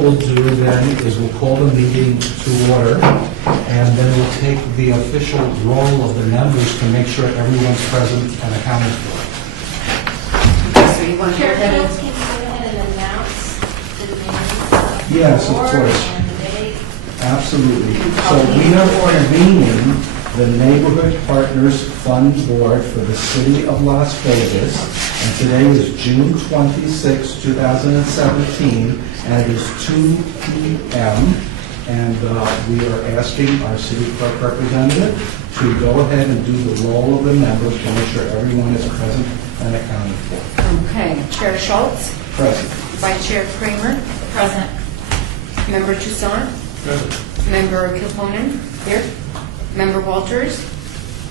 what we'll do then is we'll call the meeting to order, and then we'll take the official roll of the members to make sure everyone's present and accounted for. So you want to go Chair ahead Schultz, and... can you go ahead and announce the names of the Yes, of board course. and the date? Absolutely. So we are convening the Neighborhood Partners Fund Board for the City of Las Vegas, and today is June 26, 2017, and it is 2 p.m., and we are asking our city clerk representative to go ahead and do the roll of the members to make sure everyone is present and accounted for. Okay, Chair Schultz, Present. Vice Chair Kramer, Present. Member Toussaint, Member Kilponen, here. Member Walters,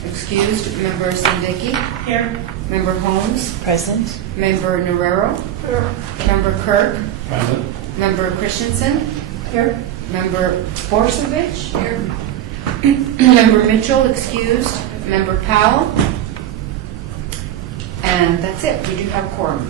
excused. Member Sandeki, Here. Member Holmes, Present. Member Narero, Here. Member Kirk, Present. Member Christensen, Here. Member Borsovich, here. Member Mitchell, excused. Member Powell. And that's it. We do have a quorum.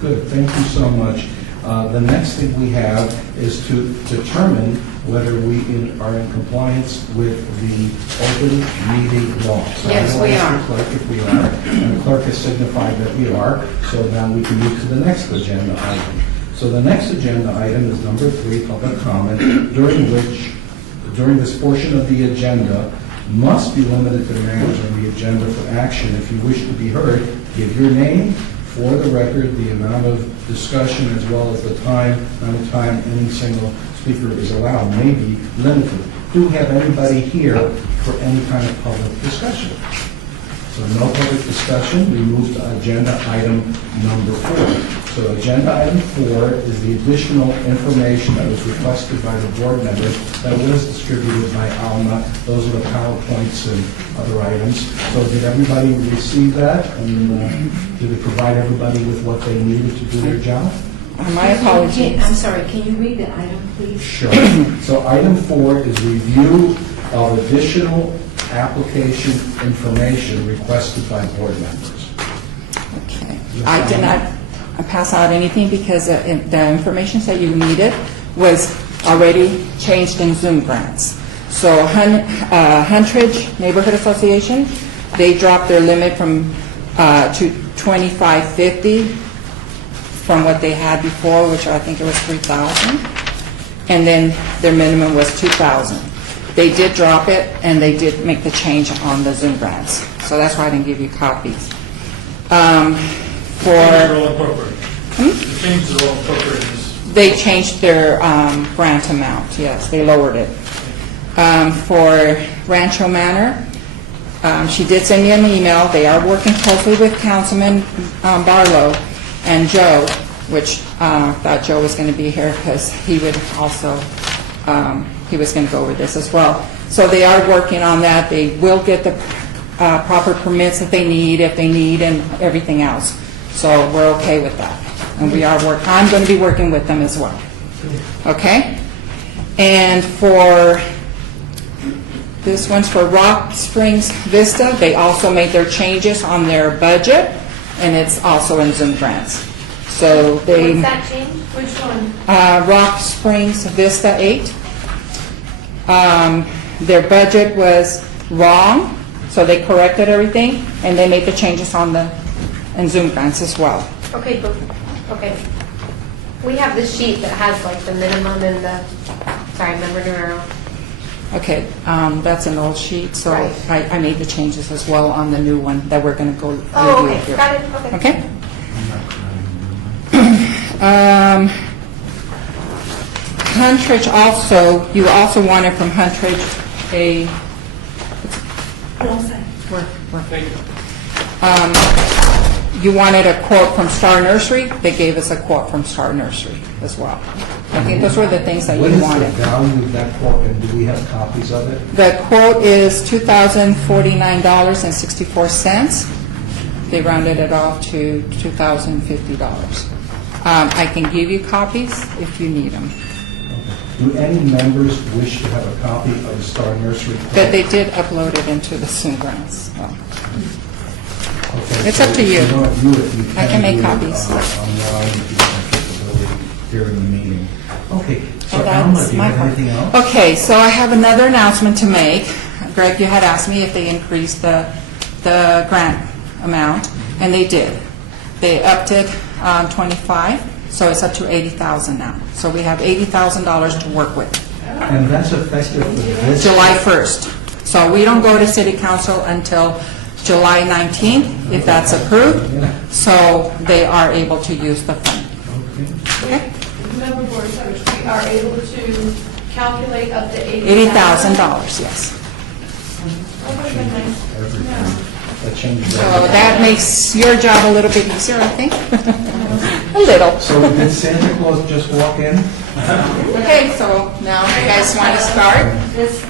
Good, thank you so much. The next thing we have is to determine whether we are in compliance with the open meeting law. So Yes, I will we ask are. the clerk if we are, and the clerk has signified that we are, so now we can move to the next agenda item. So the next agenda item is number 3, public comment, during this portion of the agenda must be limited to the matters on the agenda for action. If you wish to be heard, give your name, for the record, the amount of discussion as well as the amount of time any single speaker is allowed may be limited. Do we have anybody here for any kind of public discussion? So no public discussion, we move to agenda item number 4. So agenda item 4 is the additional information that was requested by the board members that was distributed by Alma. Those are the PowerPoints and other items. So did everybody receive that? And did it provide everybody with what they needed to do their job? My apologies. I'm sorry, can you read the item, please? Sure. So item 4 is review of additional application information requested by board members. Okay. I did not pass out anything because the information that you needed was already changed in Zoom grants. So Huntridge Neighborhood Association, they dropped their limit from to $2,550 from what they had before, which I think it was $3,000, and then their minimum was $2,000. They did drop it, and they did make the change on the Zoom grants. So that's why I didn't give you copies. They're all incorporated. The changes are all incorporated. They changed their grant amount, yes, they lowered it. For Rancho Manor, she did send me an email. They are working closely with Councilman Barlow and Joe, which thought Joe was going to be here because he would also, he was going to go over this as well. So they are working on that. They will get the proper permits that they need, if they need, and everything else. So we're okay with that. And we are I'm going to be working with them as well. Okay? And for, this one's for Rock Springs Vista. They also made their changes on their budget, and it's also in Zoom grants. So they... What's that change? Which one? Rock Springs Vista 8. Their budget was wrong, so they corrected everything, and they made the changes on the and Zoom grants as well. Okay, but, okay. We have this sheet that has like the minimum and the, sorry, member Guerrero. Okay, that's an old sheet, so Right. I made the changes as well on the new one that we're going to go Oh, review okay, here. got it, okay. Okay? Huntridge also, you also wanted from Huntridge a, you wanted a quote from Star Nursery. They gave us a quote from Star Nursery as well. I think those were the things that What you is the wanted. value of that quote, and do we have copies of it? The quote is $2,049.64. They rounded it off to $2,050. I can give you copies if you need them. Do any members wish to have a copy of the Star Nursery quote? But they did upload it into the Zoom grants. So. Okay, It's so up to you. If you don't do it, you I can make do it, copies. online if you have capability during the meeting. Okay, so And Alma, that's do you my have part. anything else? Okay, so I have another announcement to make. Greg, you had asked me if they increased the grant amount, and they did. They upped it 25, so it's up to $80,000 now. So we have $80,000 to work with. And that's effective for this... July 1st. So we don't go to city council until July 19th, if that's approved. So they are able to use the fund. Okay. Member Board Savage, we are able to calculate up to $80,000, yes. Everything. That changes So everything. that makes your job a little bit easier, I think. A little. So did Santa Claus just walk in? Okay, so now you guys want to start?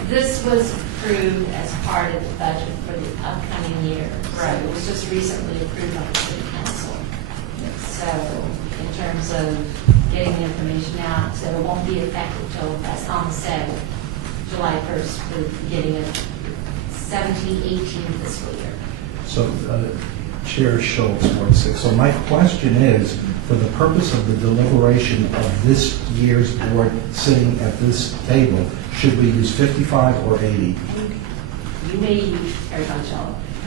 This was approved as part of the budget for the upcoming year. Right. So it was just recently approved by the city council. So in terms of getting the information out, so it won't be effective till, as Tom said, July 1st for the beginning of 17-18 fiscal year. So Chair Schultz, Ward 6. So my question is, for the purpose of the deliberation of this year's board sitting at this table, should we use 55 or 80? You may use,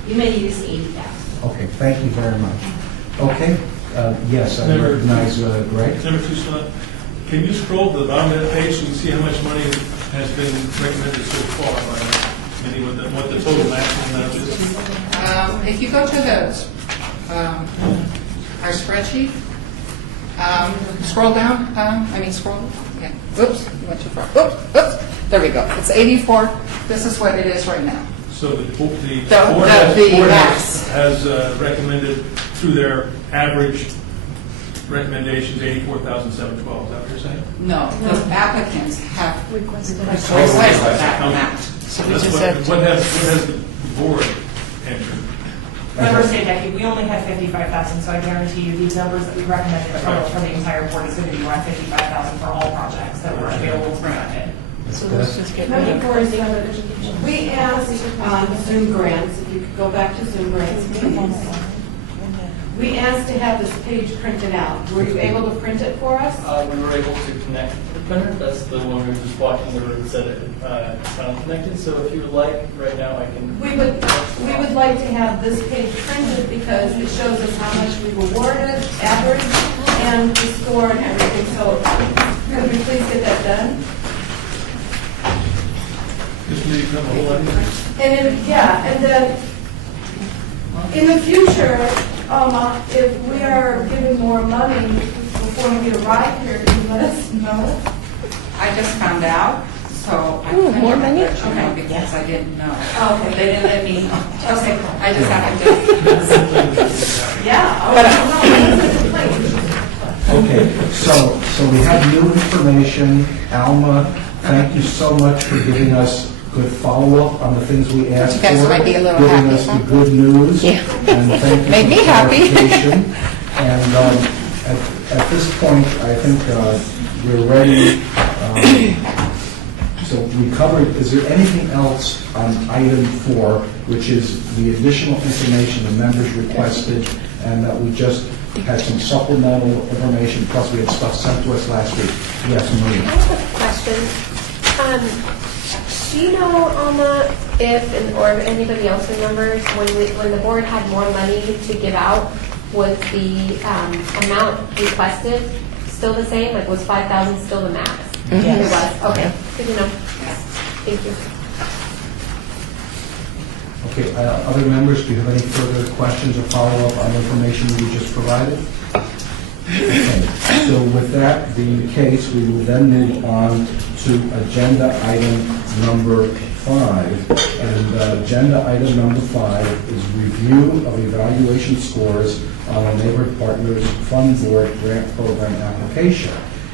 you may use 80,000. Okay, thank you very much. Okay, yes, I Member- recognize Greg. Number 2 slot, can you scroll to the bottom of that page so you can see how much money has been recommended so far by what the total maximum amount is? If you go to our spreadsheet, scroll down, scroll, yeah, oops, you went too far, oops, there we go. It's 84, this is what it is right now. So the board max. has recommended through their average recommendations, 84,712. Is that what you're saying? No, the applicants have requested that Okay. amount. So what has the board entered? Member Sadecki, we only had 55,000, so I guarantee you these numbers that we recommended total for the entire board is going to be around 55,000 for all projects that were available to be funded. So let's just get Member Board Savage, we asked on Zoom grants, if you could go back to Zoom grants, please. We asked to have this page printed out. Were you able to print it for us? We were able to connect the printer. That's the one we were just walking the room said it's not connected. So if you would like, right now I can. We would like to have this page printed because it shows us how much we've awarded, average, and the score and everything. So could we please get that done? Just need to come a whole lot. And then in the future, if we are giving more money before we arrive here, can you let us know? I just found out, so I couldn't let you know because I didn't know. Okay. They didn't let me know. Okay. I just happened to. Yeah. Okay, so we have new information. Alma, thank you so much for giving us good follow-up on the things we asked for. You guys might be a little giving happy, us huh? the good news. Yeah. And thank you Made for me the happy. clarification. And at this point, I think we're ready. So we covered, is there anything else on item 4, which is the additional information the members requested, and that we just had some supplemental information, plus we had stuff sent to us last week? Yes, Maria. I have a question. Do you know, Alma, or if anybody else remembers, when the board had more money to give out, was the amount requested still the same? Like, was 5,000 still the max? Yes. It was, okay, good to know. Thank you. Okay, other members, do you have any further questions or follow-up on the information we just provided? Okay, so with that being the case, we will then move on to agenda item number 5. And agenda item number 5 is review of evaluation scores on a Neighborhood Partners Fund Board Grant Program application.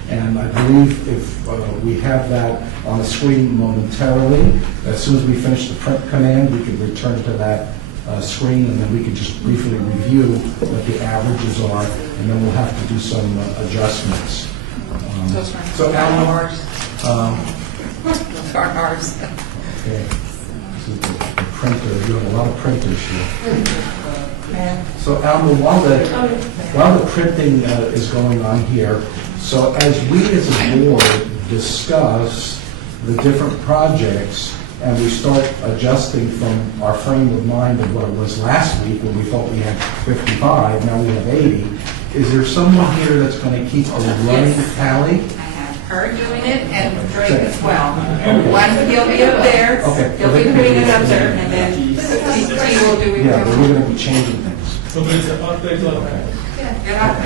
And I believe if we have that on the screen momentarily, as soon as we finish the print command, we can return to that screen, and then we can just briefly review what the averages are, and then we'll have to do some adjustments. So Alma, Those aren't ours. okay, this is the printer. You have a lot of printers here. So Alma, while the printing is going on here, So as we as a board discuss the different projects and we start adjusting from our frame of mind of what it was last week when we thought we had 55, now we have 80, is there someone here that's going to keep a running tally? I have her doing it and Drake as well. One, he'll be up there, Okay. he'll be putting it up there, and then he will do it. Yeah, but we're going to be changing things. So it's updates automatic.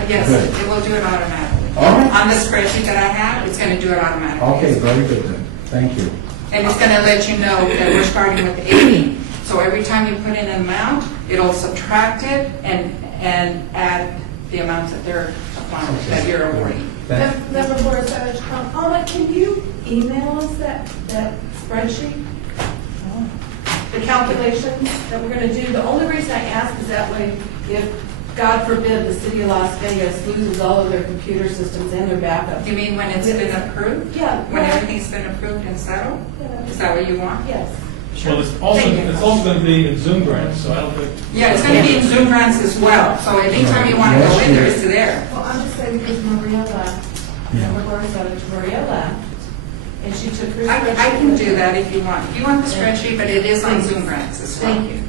Yes, it will do it automatically. All right. On the spreadsheet that I have, it's going to do it automatically. Okay, very good then. Thank you. And it's going to let you know that we're starting with 80. So every time you put in an amount, it'll subtract it and add the amounts that they're applying, that you're awarding. Member Borisovich, Alma, can you email us that spreadsheet? The calculations that we're going to do? The only reason I ask is that way, if, God forbid, the city of Las Vegas loses all of their computer systems and their backup. You mean when it's been approved? Yeah. When everything's been approved and settled? Is that what you want? Yes. Well, it's also going to be in Zoom grants, so I don't think. Yeah, it's going to be in Zoom grants as well. So anytime you want to go in there, it's there. Well, I'm just saying because Maria left, Member Borisovich, Maria left, and she took her I spreadsheet. can do that if you want. If you want the spreadsheet, but it is on Zoom grants as well. Thank you.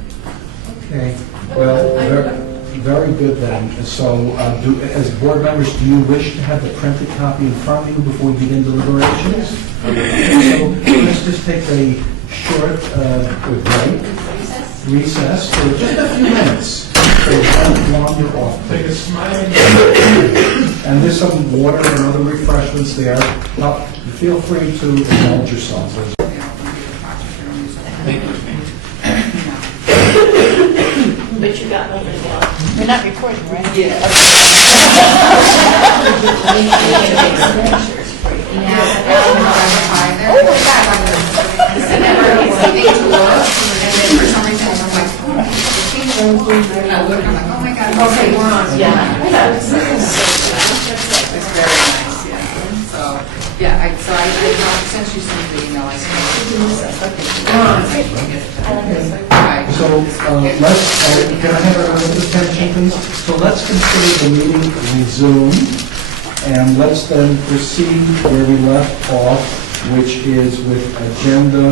Okay, well, very good then. So, as board members, do you wish to have the printed copy in front of you before we begin deliberations? So, let's just take a short break, recess for just a few minutes. So don't wander off. Take a smiling. And there's some water and other refreshments there. Now, feel free to indulge yourselves. But you got nobody else. We're not recording, right? Oh my God. Okay, we're on. Yeah. It's very nice, yeah. So, yeah, I since you sent the email, I Right. So let's, can I have everyone's attention, please? So let's consider the meeting resumed, and let's then proceed where we left off, which is with agenda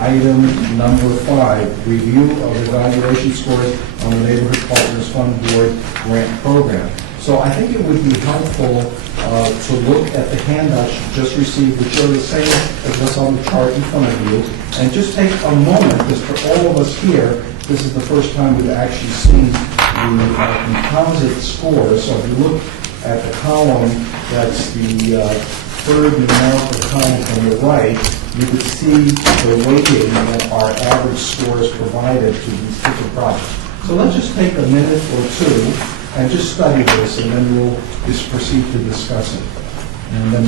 item number 5, review of evaluation scores on the Neighborhood Partners Fund Board grant program. So I think it would be helpful to look at the handouts you just received, which are the same as what's on the chart in front of you, and just take a moment, because for all of us here, this is the first time we've actually seen the composite scores. So if you look at the column, that's the third numerical column from the right, you could see the weighting that our average scores provided to these different projects. So let's just take a minute or two and just study this, and then we'll just proceed to discuss it. And then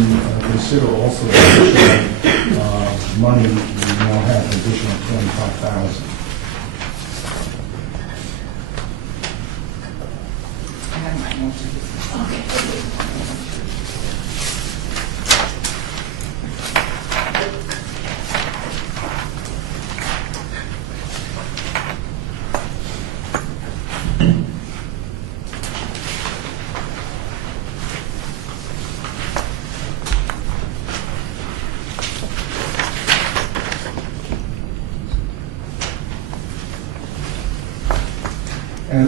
consider also the additional money we now have, an additional $25,000. I have my notes.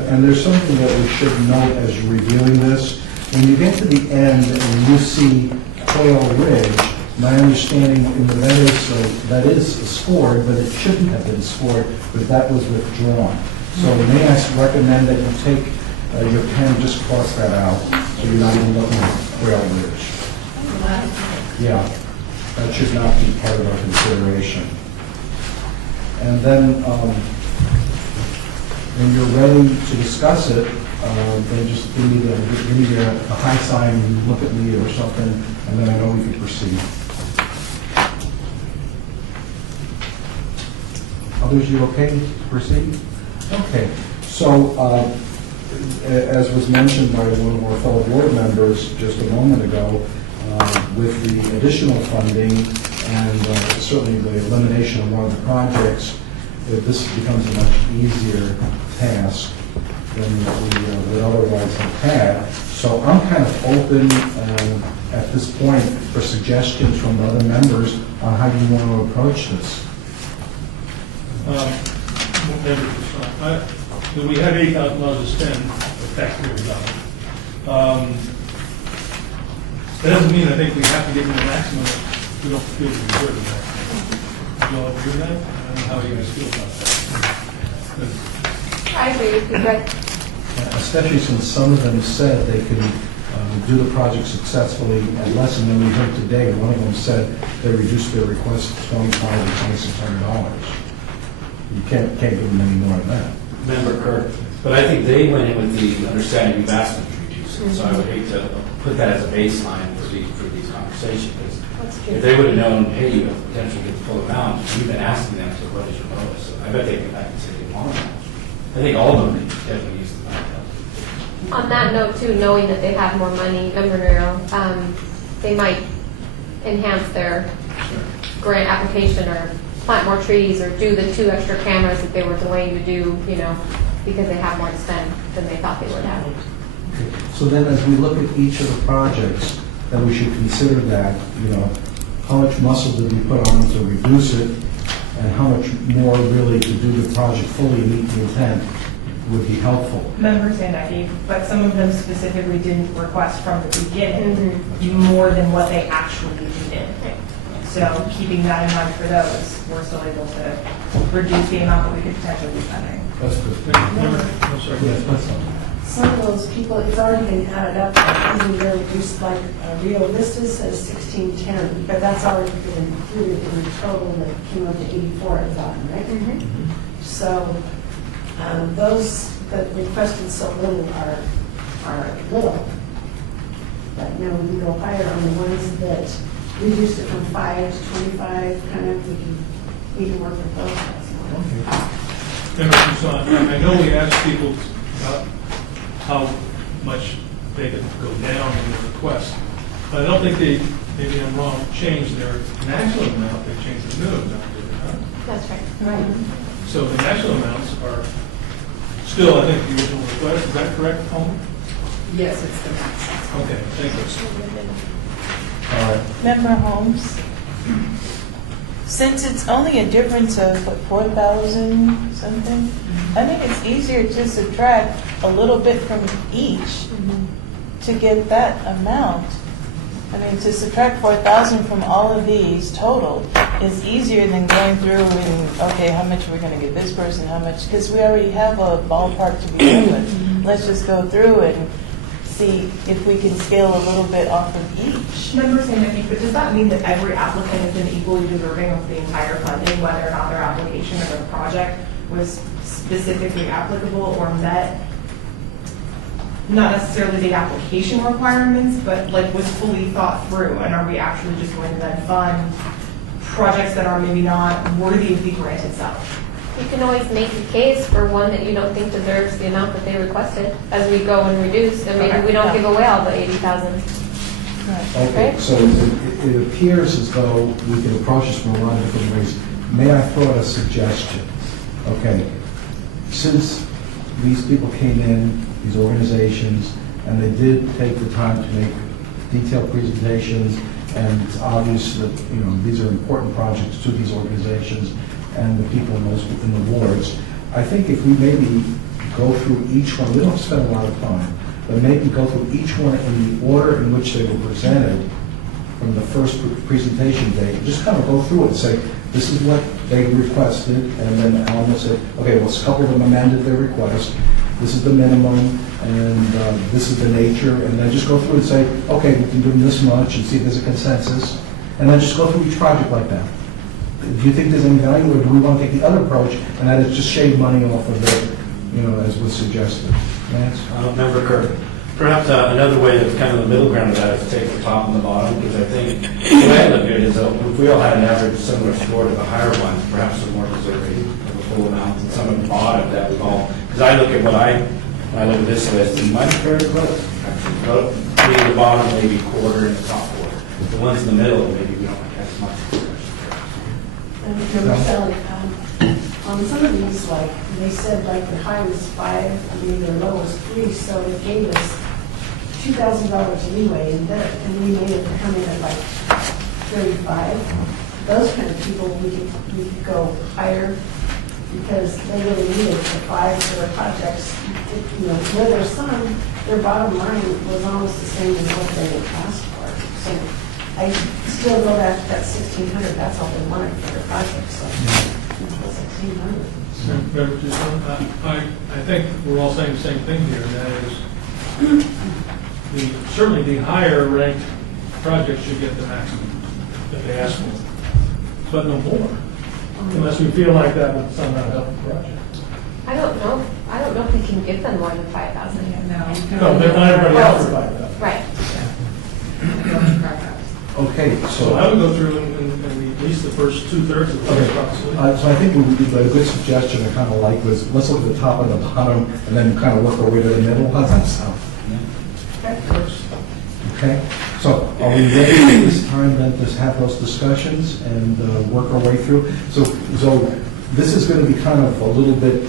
And there's something that we should note as you're reviewing this. When you get to the end and you see Quail Ridge, my understanding that is scored, but it shouldn't have been scored, but that was withdrawn. So may I recommend that you take your pen and just cross that out, so you're not even looking at Quail Ridge. Yeah, that should not be part of our consideration. And then, when you're ready to discuss it, then just give me a high sign, and look at me or something, and then I know we can proceed. Others, you okay to proceed? Okay. So, as was mentioned by one of our fellow board members just a moment ago, with the additional funding and certainly the elimination of one of the projects, this becomes a much easier task. than we would otherwise have had. So I'm kind of open at this point for suggestions from the other members on how you want to approach this. When we have $80,000 to spend, the taxpayers dollars. That doesn't mean I think we have to give them the maximum if we don't feel we deserve the maximum. Do you all agree with that? I don't know how you guys feel about that. I agree with you, Greg. Especially since some of them said they could do the project successfully at less, and then we heard today, one of them said they reduced their request to $2,500 to $2,600. You can't give them any more than that. Member Kirk, but I think they went in with the understanding you've asked them to reduce it, so I would hate to put that as a baseline for these conversations. Because if they would have known, hey, you have potential to get the full amount, we've been asking them, so what is your bonus? So I bet they come back and say they want it. I think all of them could definitely use the money. On that note too, knowing that they have more money, Member Muriel, they might enhance their grant application or plant more trees or do the 2 extra cameras that they were delaying to do, because they have more to spend than they thought they would have. So then as we look at each of the projects, then we should consider that, how much muscle did we put on to reduce it, and how much more really to do the project fully meet the intent would be helpful. Member Sandecki, but some of them specifically didn't request from the beginning more than what they actually needed. So keeping that in mind for those, we're still able to reduce the amount that we could potentially be spending. That's good. I'm sorry. Yes, that's all. Some of those people, it's already been added up, and they're reduced, like Rio Vista says 1610, but that's already been included in the total that came up to 84,000, right? So those that requested so little are little. But we can go higher on the ones that reduced it from 5 to 25, kind of, we can work with those. Member Toussaint, I know we asked people about how much they could go down in their request, but I don't think they, maybe I'm wrong, changed their maximum amount, they changed the minimum amount, did they not? That's right. Right. So the maximum amounts are still, I think, the original request. Is that correct, Palmer? Yes, it's the max. Okay, thank you. All right. Member Holmes, since it's only a difference of, 4,000 something, I think it's easier to subtract a little bit from each to get that amount. I mean, to subtract 4,000 from all of these total is easier than going through and, okay, how much are we going to give this person, how much, because we already have a ballpark to begin with. Let's just go through and see if we can scale a little bit off of each. Member Sandecki, but does that mean that every applicant has been equally deserving of the entire funding, whether or not their application or their project was specifically applicable or met, not necessarily the application requirements, but like was fully thought through? And are we actually just going to then fund projects that are maybe not worthy of the grant itself? You can always make a case for one that you don't think deserves the amount that they requested as we go and reduce, and maybe we don't give away all the 80,000. Okay, Right. so it appears as though we can approach this from a lot of different ways. May I throw out a suggestion? Okay, since these people came in, these organizations, and they did take the time to make detailed presentations, and it's obvious that, these are important projects to these organizations and the people in the wards. I think if we maybe go through each one, we don't spend a lot of time, but maybe go through each one in the order in which they were presented from the first presentation day, just kind of go through it and say, this is what they requested, and then Alan will say, okay, well, a couple of them amended their request, this is the minimum, and this is the nature, and then just go through and say, okay, we can do this much, and see if there's a consensus, and then just go through each project like that. Do you think there's any value, or do we want to take the other approach, and that is just shave money off of it, as was suggested? Lance? Member Kirk, perhaps another way that's kind of the middle ground of that is to take the top and the bottom, because I think the way I look at it is if we all had an average similar score to the higher ones, perhaps some more deserving of a full amount, and some at the bottom that we've all, because I look at when I look at this list, and mine's very close, actually. Well, maybe the bottom, maybe quarter, and the top quarter. The ones in the middle, maybe we don't have as much. Member Sally, on on some of these, like, they said like the high was 5, I mean, their low was 3, so it gave us $2,000 leeway in there, and we made it come in at like 35. Those kind of people, we could go higher, because they really needed the 5 for their projects. You know, where there's some, their bottom line was almost the same as what they had asked for. So I still go back to that 1,600, that's all they wanted for their project, so 1,600. Member Tucson, I think we're all saying the same thing here, and that is, certainly the higher ranked project should get the maximum that they ask for, but no more, unless we feel like that would somehow help the project. I don't know if we can give them more than 5,000. No, they're not everybody else for 5,000. Right. Okay, So I would go through and at least the first 2/3 of the Okay. process. So I think a good suggestion I kind of like was, let's look at the top and the bottom, and then kind of work our way to the middle. How's that sound? Okay, so are we ready at this time then to have those discussions and work our way through? So this is going to be kind of a little bit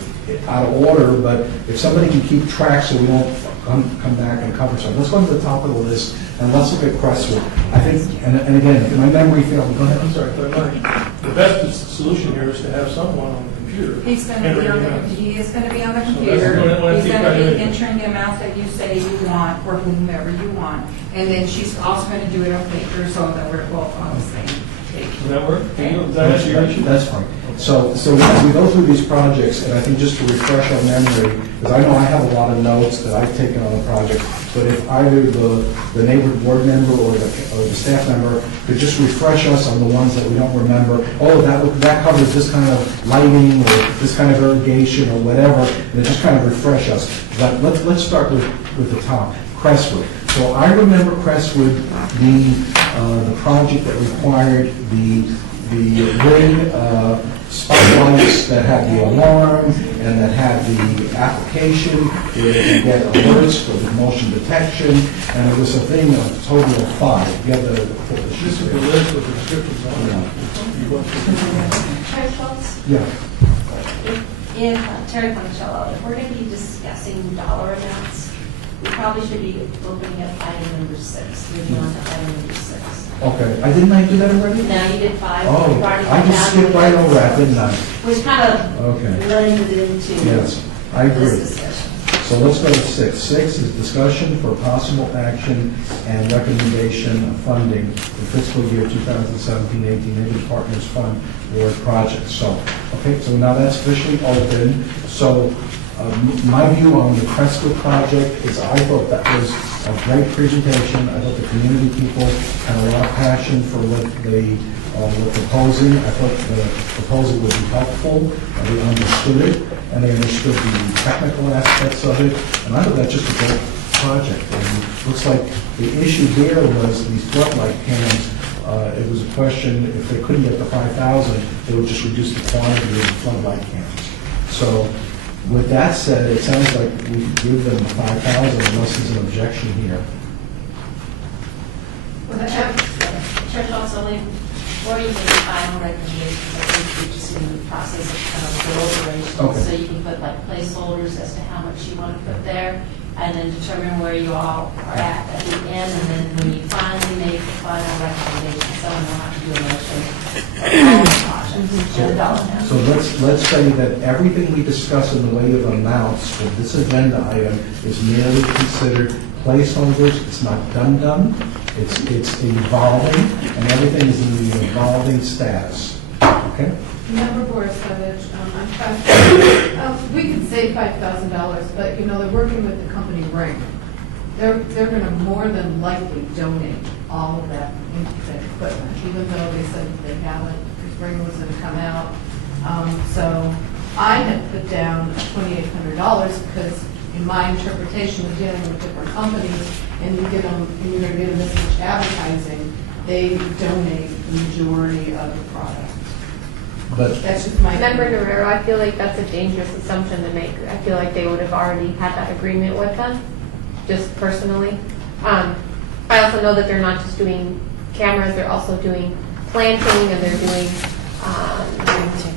out of order, but if somebody can keep track so we don't come back and cover something. Let's go to the top of the list and let's look at Crestwood. I think, and again, if my memory failed, go ahead. I'm sorry, the best solution here is to have someone on the computer. He's going to be on the, he is going to be on the that's computer. what I He's think going about to be doing. entering the amount that you say you want for whomever you want. And then she's also going to do it on paper so that we're both on the same page. Does that work? Does that answer your issue? That's fine. So as we go through these projects, and I think just to refresh our memory, because I know I have a lot of notes that I've taken on the project, but if either the neighborhood board member or the staff member could just refresh us on the ones that we don't remember, oh, that covers this kind of lighting or this kind of irrigation or whatever, and just kind of refresh us. But let's start with the top, Crestwood. So I remember Crestwood being the project that required the ring spotlights that had the alarm and that had the application where you could get alerts for the motion detection, and it was a thing of a total of 5. You have the This is the list with the descriptions on it. You want to- Terry Schultz, Yeah. Terry Monticello, if we're going to be discussing dollar amounts, we probably should be looking at item number 6, moving on to item number 6. Okay. I do that already? Now, you did 5. Oh, We've already I gone just down skipped to right the over that, didn't I? Which kind of Okay. blended into Yes, I this agree. discussion. So let's go to 6. 6 is discussion for possible action and recommendation of funding for fiscal year 2017-18 Neighborhood Partners Fund Award Project. So, okay, so now that's officially open. So my view on the Crestwood project is I thought that was a great presentation. I thought the community people had a lot of passion for what they were proposing. I thought the proposal would be helpful. They understood it, and they understood the technical aspects of it. And I thought that's just a great project. And it looks like the issue there was these floodlight cams. It was a question, if they couldn't get the 5,000, they would just reduce the quantity of the floodlight cams. So with that said, it sounds like we could give them the 5,000 unless there's an objection here. Chair Schultz, only before you make the final recommendations, I think you're just in the process of kind of deliberation. Okay. So you can put like placeholders as to how much you want to put there, and then determine where you all are at the end, and then when you finally make the final recommendation, someone will have to do a motion of all the options and the dollar amount. So let's say that everything we discuss in the way of amounts for this agenda item is merely considered placeholders. It's not done. It's evolving, and everything is in the evolving status. Okay? Member Borisovich, I'm trying, we could save $5,000, but, they're working with the company Ring. They're going to more than likely donate all of that equipment, even though they said that they haven't, because Ring was going to come out. So I had put down $2,800 because in my interpretation of dealing with different companies, and you're going to give them this much advertising, they donate the majority of the product. But That's just my. Member Guerrero, I feel like that's a dangerous assumption to make. I feel like they would have already had that agreement with them, just personally. I also know that they're not just doing cameras, they're also doing planting, and they're doing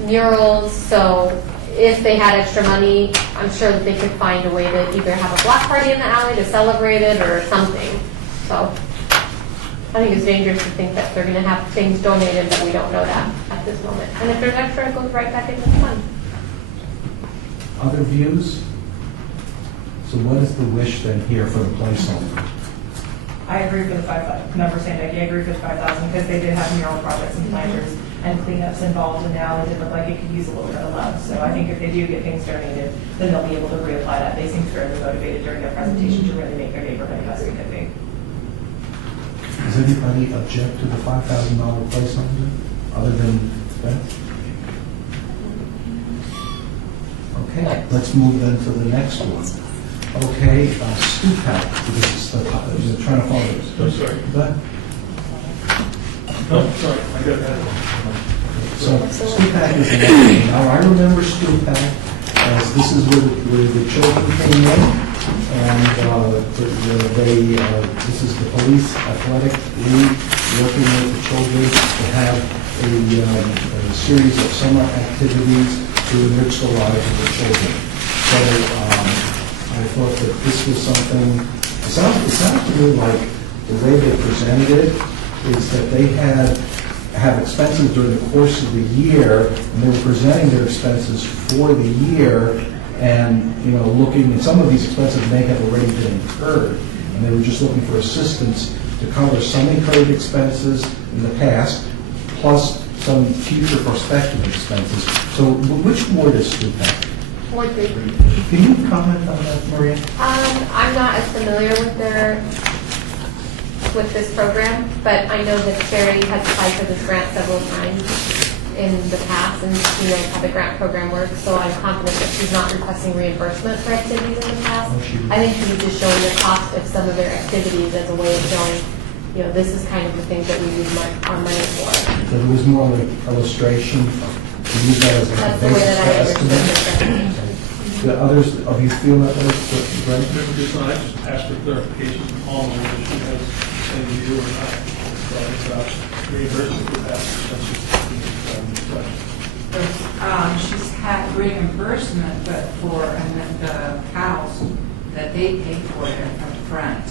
murals. So if they had extra money, I'm sure that they could find a way to either have a block party in the alley to celebrate it or something. So I think it's dangerous to think that they're going to have things donated that we don't know that at this moment. And if there's extra, it goes right back into the fund. Other views? So what is the wish then here for the placeholder? I agree for the 5,000. Member Sandecki, I agree for the 5,000 because they did have mural projects and planters and cleanups involved, and now it did look like it could use a little bit of love. So I think if they do get things donated, then they'll be able to reapply that. They seem fairly motivated during their presentation to really make their neighborhood best it could be. Does anybody object to the $5,000 placeholder other than Beth? Okay, let's move then to the next one. Okay, Stupak, because you're trying to follow this. I'm sorry. But, No, sorry, I got that. so Stupak is the next one. Now, I remember Stupak as this is where the children came in, and this is the police athletic league working with the children to have a series of summer activities to enrich the lives of the children. So I thought that this was something, it sounded to me like the way they presented it is that they have expenses during the course of the year, and they were presenting their expenses for the year, and, looking, and some of these expenses may have already been incurred, and they were just looking for assistance to cover some incurred expenses in the past, plus some future prospective expenses. So which ward is Stupak? Ward 3. Can you comment on that, Maria? I'm not as familiar with this program, but I know that Charity has applied for this grant several times in the past, and she knows how the grant program works, so I'm confident that she's not requesting reimbursement for activities in the past. I think she's just showing the cost of some of their activities as a way of showing, this is kind of the things that we use our money for. So it was more like illustration, to use that as a That's the way basis that for I understood estimate. it. The others of you feel that way, Brent? Member Doosan, I just asked for clarification from Paul whether she has the same view or not. So it's reimbursement for that. That's just the question. She's had reimbursement, but for the cows that they pay for it up front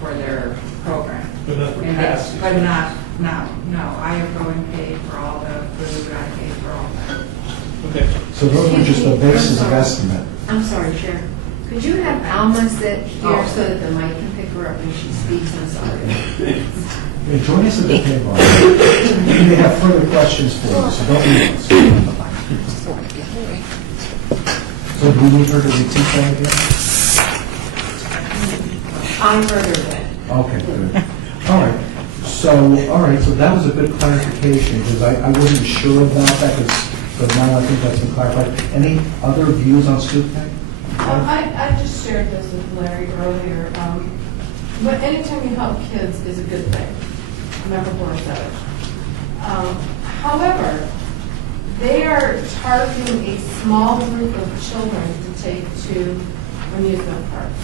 for their program. But not for And past. But not, no, I go and pay for all the food, I pay for all that. Okay. So those were just the basis of estimate. I'm sorry, Chair. Could you have Alma sit here so that the mic can pick her up when she speaks? I'm sorry. Yeah, join us at the table. We may have further questions for you, so don't leave us. So do we need her to repeat that again? I'm further than. Okay, good. All right, so that was a good clarification, because I wasn't sure about that, but now I think that's been clarified. Any other views on Stupak? I just shared this with Larry earlier. But anytime you help kids is a good thing. Remember Borisevich. However, they are targeting a small group of children to take to amusement parks.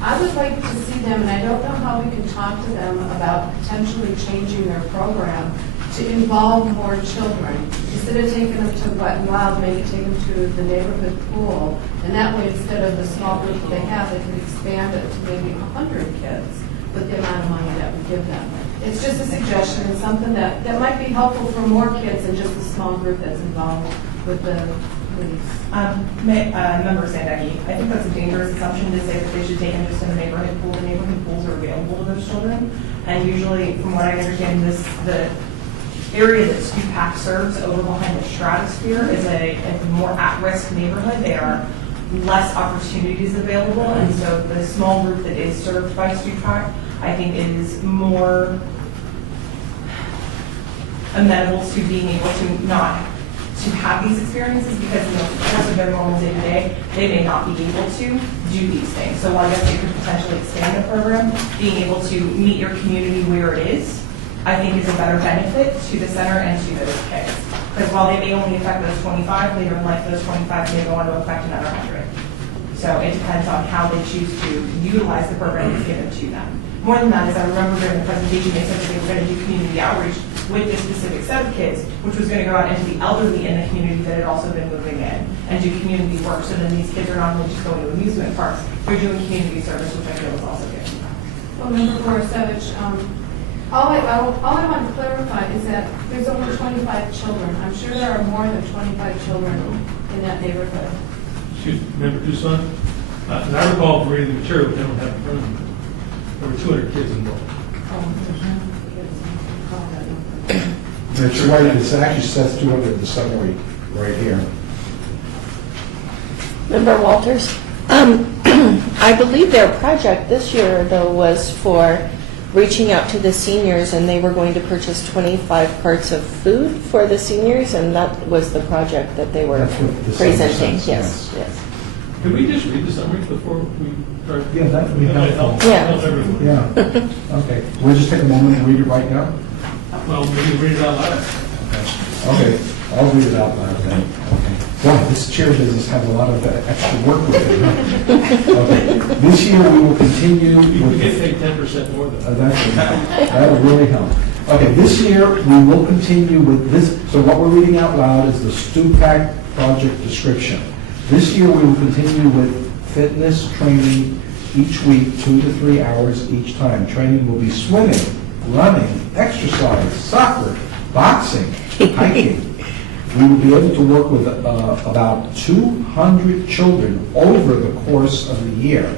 I would like to see them, and I don't know how we can talk to them about potentially changing their program to involve more children. Instead of taking them to Wet and Wild, maybe take them to the neighborhood pool. And that way, instead of the small group that they have, they can expand it to maybe 100 kids with the amount of money that we give them. It's just a suggestion and something that might be helpful for more kids than just a small group that's involved with the police. Member Sandecki, I think that's a dangerous assumption to say that they should take them just in the neighborhood pool. The neighborhood pools are available to those children. And usually, from what I understand, the area that Stupak serves over behind the Stratosphere is a more at-risk neighborhood. There are less opportunities available, and so the small group that is served by Stupak, I think, is more amenable to being able to have these experiences because in the course of their normal day-to-day, they may not be able to do these things. So while yes, they could potentially expand the program, being able to meet your community where it is, I think is a better benefit to the center and to those kids. Because while they may only affect those 25, later in life, those 25 may go on to affect another 100. So it depends on how they choose to utilize the program that's given to them. more than that is I remember during the presentation, they said that they were going to do community outreach with this specific set of kids, which was going to go out into the elderly in the community that had also been moving in and do community work. So then these kids are not only just going to amusement parks, they're doing community service, which I feel is also good. Well, Member Gorsuch, all I want to clarify is that there's over 25 children. I'm sure there are more than 25 children in that neighborhood. Excuse me, Member Tucson, as I recall from reading the material, they don't have in front of me. There were 200 kids involved. It's right, it actually says 200 in the summary right here. Member Walters, I believe their project this year, though, was for reaching out to the seniors, and they were going to purchase 25 carts of food for the seniors, and that was the project that they were That's what the summary presenting. says, Yes, yes. yes. Could we just read the summary before we start? Yeah, that would be helpful. Yeah. Help everyone. Yeah, okay. We'll just take a moment and read it right now? Well, maybe read it out loud. Okay, I'll read it out loud then. Okay. Boy, this chair business has a lot of extra work with it. Huh? Okay, this year we will continue You with... get paid 10% more than that. That'll really help. Okay, this year we will continue with this, so what we're reading out loud is the Stupak project description. This year we will continue with fitness training each week, 2 to 3 hours each time. Training will be swimming, running, exercise, soccer, boxing, hiking. We will be able to work with about 200 children over the course of the year.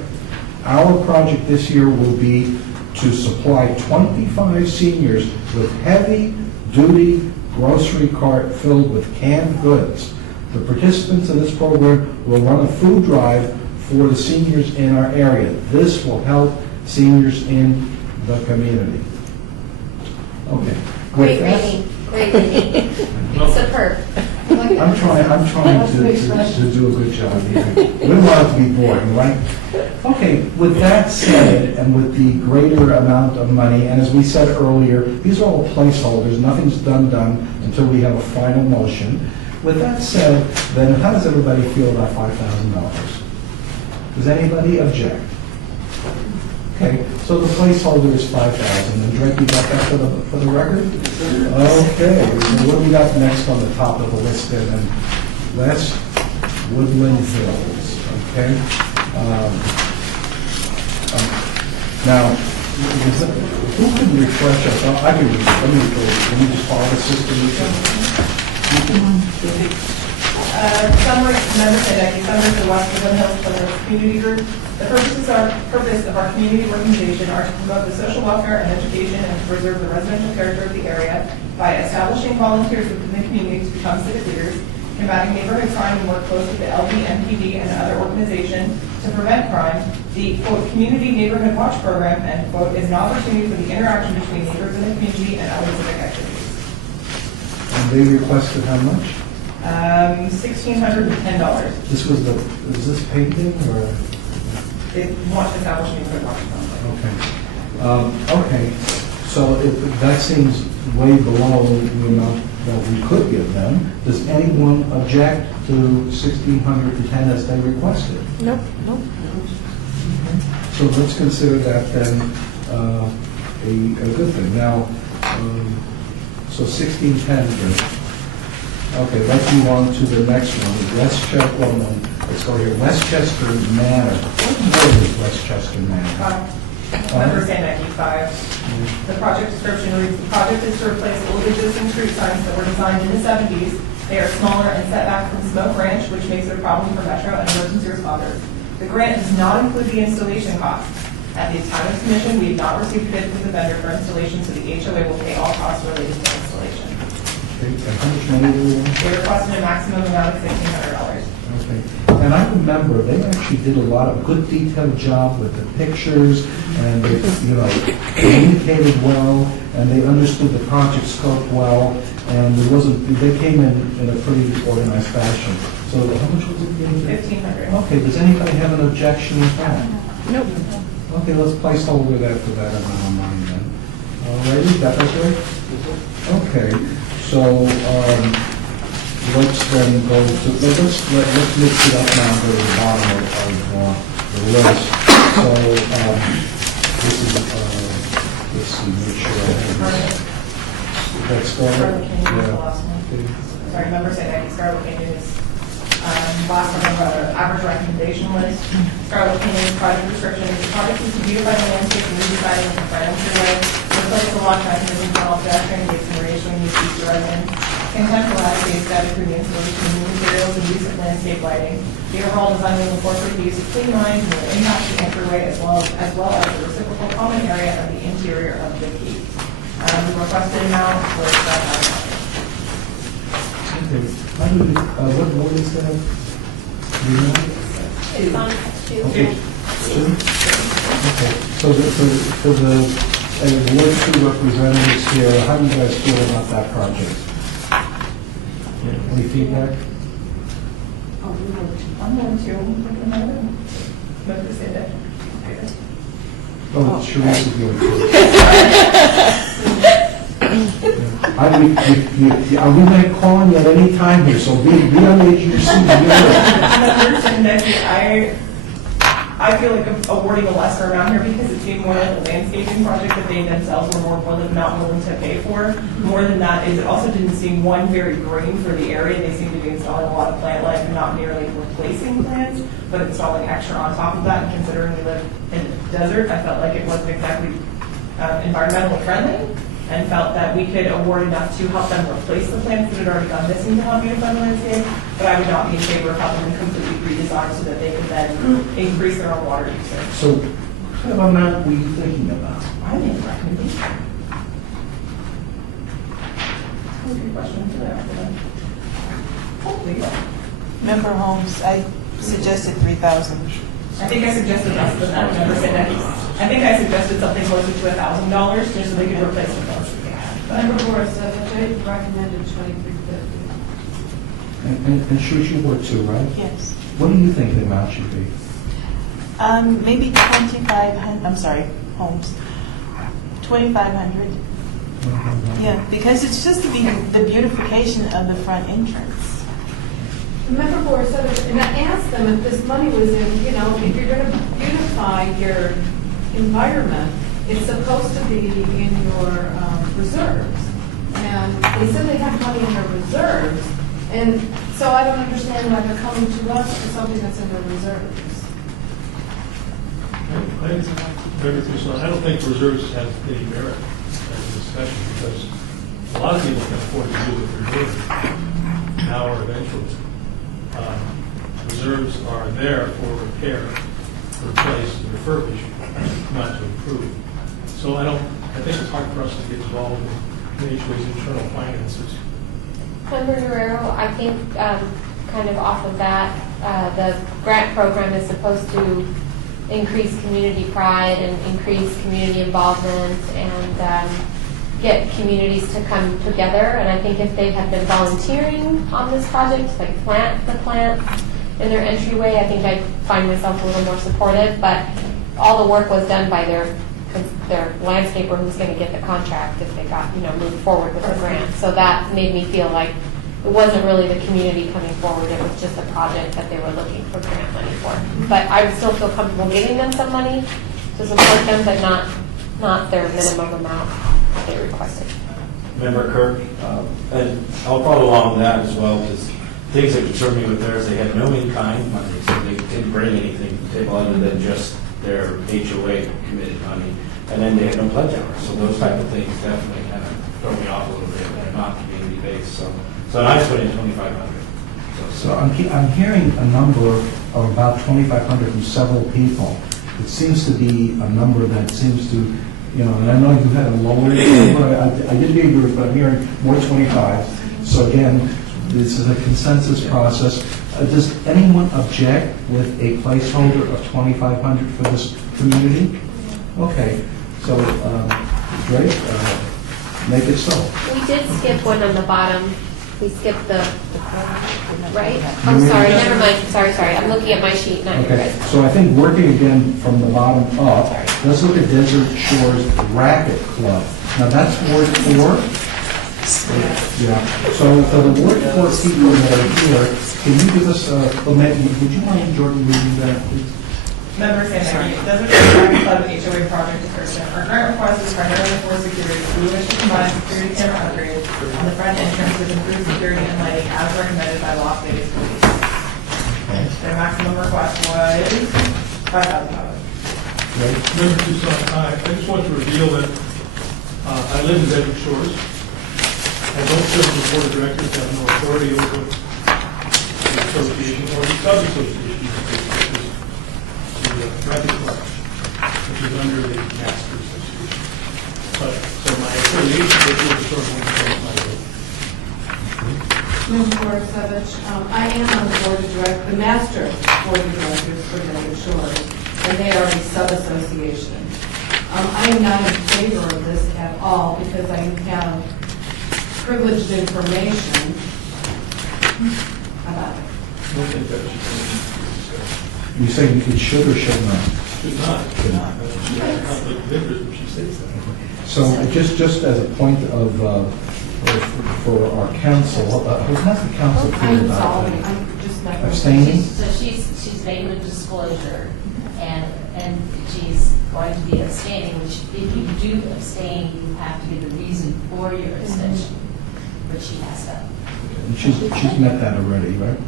Our project this year will be to supply 25 seniors with heavy-duty grocery cart filled with canned goods. The participants in this program will run a food drive for the seniors in our area. This will help seniors in the community. Okay. Great reading, great reading. Superb. I'm trying to do a good job here. We don't want it to be boring, right? Okay, with that said, and with the greater amount of money, and as we said earlier, these are all placeholders, nothing's done until we have a final motion. With that said, then how does everybody feel about $5,000? Does anybody object? Okay, so the placeholder is 5,000, and Drake, you got that for the record? Okay, so what do we got next on the top of the list then? And that's Woodland Hills, okay? Now, who can refresh us? I can, let me just follow the system. Summer, members of Becky Summers, the West Woodland Hills Children's Community Group. The purpose of our community organization are to promote the social welfare and education and to preserve the residential character of the area by establishing volunteers within the community to become civic leaders, combating neighborhood crime and work close with the LVMPD and other organizations to prevent crime. The, quote, Community Neighborhood Watch Program, end quote, is an opportunity for the interaction between neighbors in the community and other civic activities. And they requested how much? $1,610. This was is this painting or? They want to establish neighborhood watch program. Okay. Okay, so that seems way below the amount that we could give them. Does anyone object to 1,610 as they requested? Nope, nope. So let's consider that then a good thing. Now, so 1,610. Okay, let's move on to the next one. Let's go here. Westchester Manor. What is Westchester Manor? Member Sandecki, 5. The project description reads, the project is to replace old existing street signs that were designed in the 70s. They are smaller and set back from Smoke Ranch, which makes it a problem for Metro and emergency responders. The grant does not include the installation costs. At the time of submission, we have not received a bid from the vendor for installation, so the HOA will pay all costs related to installation. Okay, and how much money do we want? They requested a maximum amount of $1,600. Okay. And I remember they actually did a lot of good detailed job with the pictures, and they, communicated well, and they understood the project scope well, and they came in a pretty organized fashion. So how much was it again? $1,500. Okay, does anybody have an objection with that? Nope. Okay, let's placeholder that for that amount of money then. All righty, got that right? Okay, so, let's then go to, let's mix it up now and go to the bottom of the list. So, This is, let's see, make sure I have this. That's Scarlet Canyon is the yeah. last one. Sorry, member said that Scarlet Canyon is, last one of our average recommendation list. Scarlet Canyon project description, the project is to beautify the landscape and redesign the front entryway, replace the walk mechanism for all pedestrian gates and reassuring the future residents. Contempt the landscape static through the installation of new materials and use of landscape lighting. The overall design will incorporate the use of clean lines and will impact the entryway as well as the reciprocal common area of the interior of the keep. The requested amount was Okay. How do we, what is that? Do you know? It's on two. Okay. Okay, so for the Ward 2 representatives here, how do you guys feel about that project? Any feedback? I'm going to. Member said that. Oh, Sharice is doing we may call on you at any time here, so be on the edge of your seat. Member said I feel like awarding a lesser amount here because it seemed more like a landscaping project that they themselves were not willing to pay for. More than that is it also didn't seem, one, very green for the area. They seem to be installing a lot of plant life and not merely replacing plants, but installing extra on top of that. And considering we live in the desert, I felt like it wasn't exactly environmentally friendly, and felt that we could award enough to help them replace the plants that had already gone missing to help beautify the landscape, but I would not be in favor of helping them completely redesign so that they could then increase their own water usage. So what kind of amount were you thinking about? I made a recommendation. What was your question for that? Hopefully, yeah. Member Holmes, I suggested 3,000. I think I suggested less than that. Member said that. I think I suggested something closer to $1,000 just so they could replace the phones that they had. Member Borisovich, I recommended $2,350. And Sharice, you were too, right? Yes. What do you think the amount should be? Maybe 2,500, I'm sorry, Holmes. 2,500. Yeah, because it's just the beautification of the front entrance. Member Borisovich, and I asked them if this money was in, if you're going to beautify your environment, it's supposed to be in your reserves. And they said they have money in their reserves, and so I don't understand why they're coming to us for something that's in their reserves. I don't think reserves have any merit as a discussion because a lot of people can afford to do what they're doing now or eventually. Reserves are there for repair, replace, and refurbish, not to improve. So I think it's hard for us to get involved in NHWA's internal finances. Member Guerrero, I think kind of off of that, the grant program is supposed to increase community pride and increase community involvement and get communities to come together. And I think if they had been volunteering on this project, like plant the plants in their entryway, I think I'd find myself a little more supportive. But all the work was done by their landscaper who's going to get the contract if they got, moved forward with the grant. So that made me feel like it wasn't really the community coming forward. It was just a project that they were looking for grant money for. But I would still feel comfortable giving them some money to support them, but not their minimum amount that they requested. Member Kirk, and I'll follow along with that as well, because things that concern me with theirs, they had no in-kind money, so they didn't bring anything to the table other than just their HOA committed money, and then they had no pledge hours, so those type of things definitely kind of throw me off a little bit, they're not community-based, so I just put in 2,500. So I'm hearing a number of about 2,500 from several people. It seems to be a number that seems to, and I know you had a lower number, I didn't hear yours, but I'm hearing more 25. So again, this is a consensus process. Does anyone object with a placeholder of 2,500 for this community? Okay, so great, make it so. We did skip one on the bottom. We skipped the right? Oh, sorry, never mind. Sorry. I'm looking at my sheet, not Okay, yours. so I think working again from the bottom up, let's look at Desert Shores Racket Club. Now that's Ward 4. Yeah, so for the Ward 4 people that are here, can you give us would you mind, Jordan, reading that, please? Member Santana, Desert Drive Club HOA project description. Our grant request is primarily for security. We wish to combine security camera upgrades on the front entrance with improved security and lighting as recommended by Las Vegas Police. Their maximum request was $5,000. Member Toussaint, I just want to reveal that I live in Desert Shores. I don't serve on the board of directors, have no authority over the association or the sub-association, which is the Rugby Club, which is under the Masters Association. But, so my affiliation with the sort of my vote. Member Borisovich, I am on the board of directors, the master board of directors for Desert Shores, and they are a sub-association. I am not in favor of this at all because I have privileged information about it. I don't think that should be discussed. You say it should or should not? Should not. Should not. She has a conflict of interest if she states that. So just as a point of, for our council, who has the council feel I'm about sorry, that? I'm just not. Abstaining? So she's made a disclosure, and she's going to be abstaining, which if you do abstain, you have to give a reason for your abstention, which she has done. And she's met that already, right?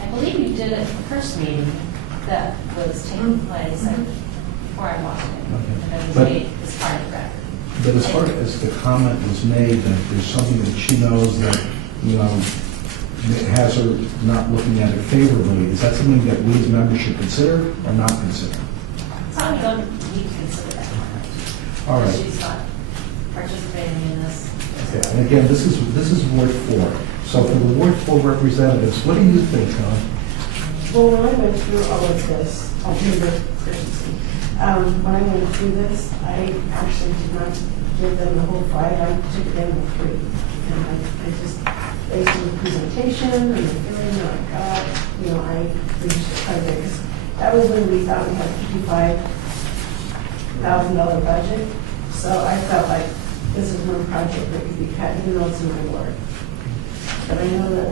I believe you did it at the first meeting that was taking place before I walked in. Okay. And then it was But- made as part of the record. But as far as the comment was made that there's something that she knows that, has her not looking at it favorably, is that something that we as members should consider or not consider? So you don't need to consider that comment. All right. She's not participating in this. Okay, and again, this is Ward 4. So for the Ward 4 representatives, what do you think, Tom? Well, when I went through all of this, Member Christensen, when I went through this, I actually did not give them the whole 5, I took them the 3. And I just, based on the presentation and the feeling that I got, I reached quite a bit. 'Cause that was when we thought we had a $55,000 budget. So I felt like this is one project that could be cut, even though it's in my ward. But I know that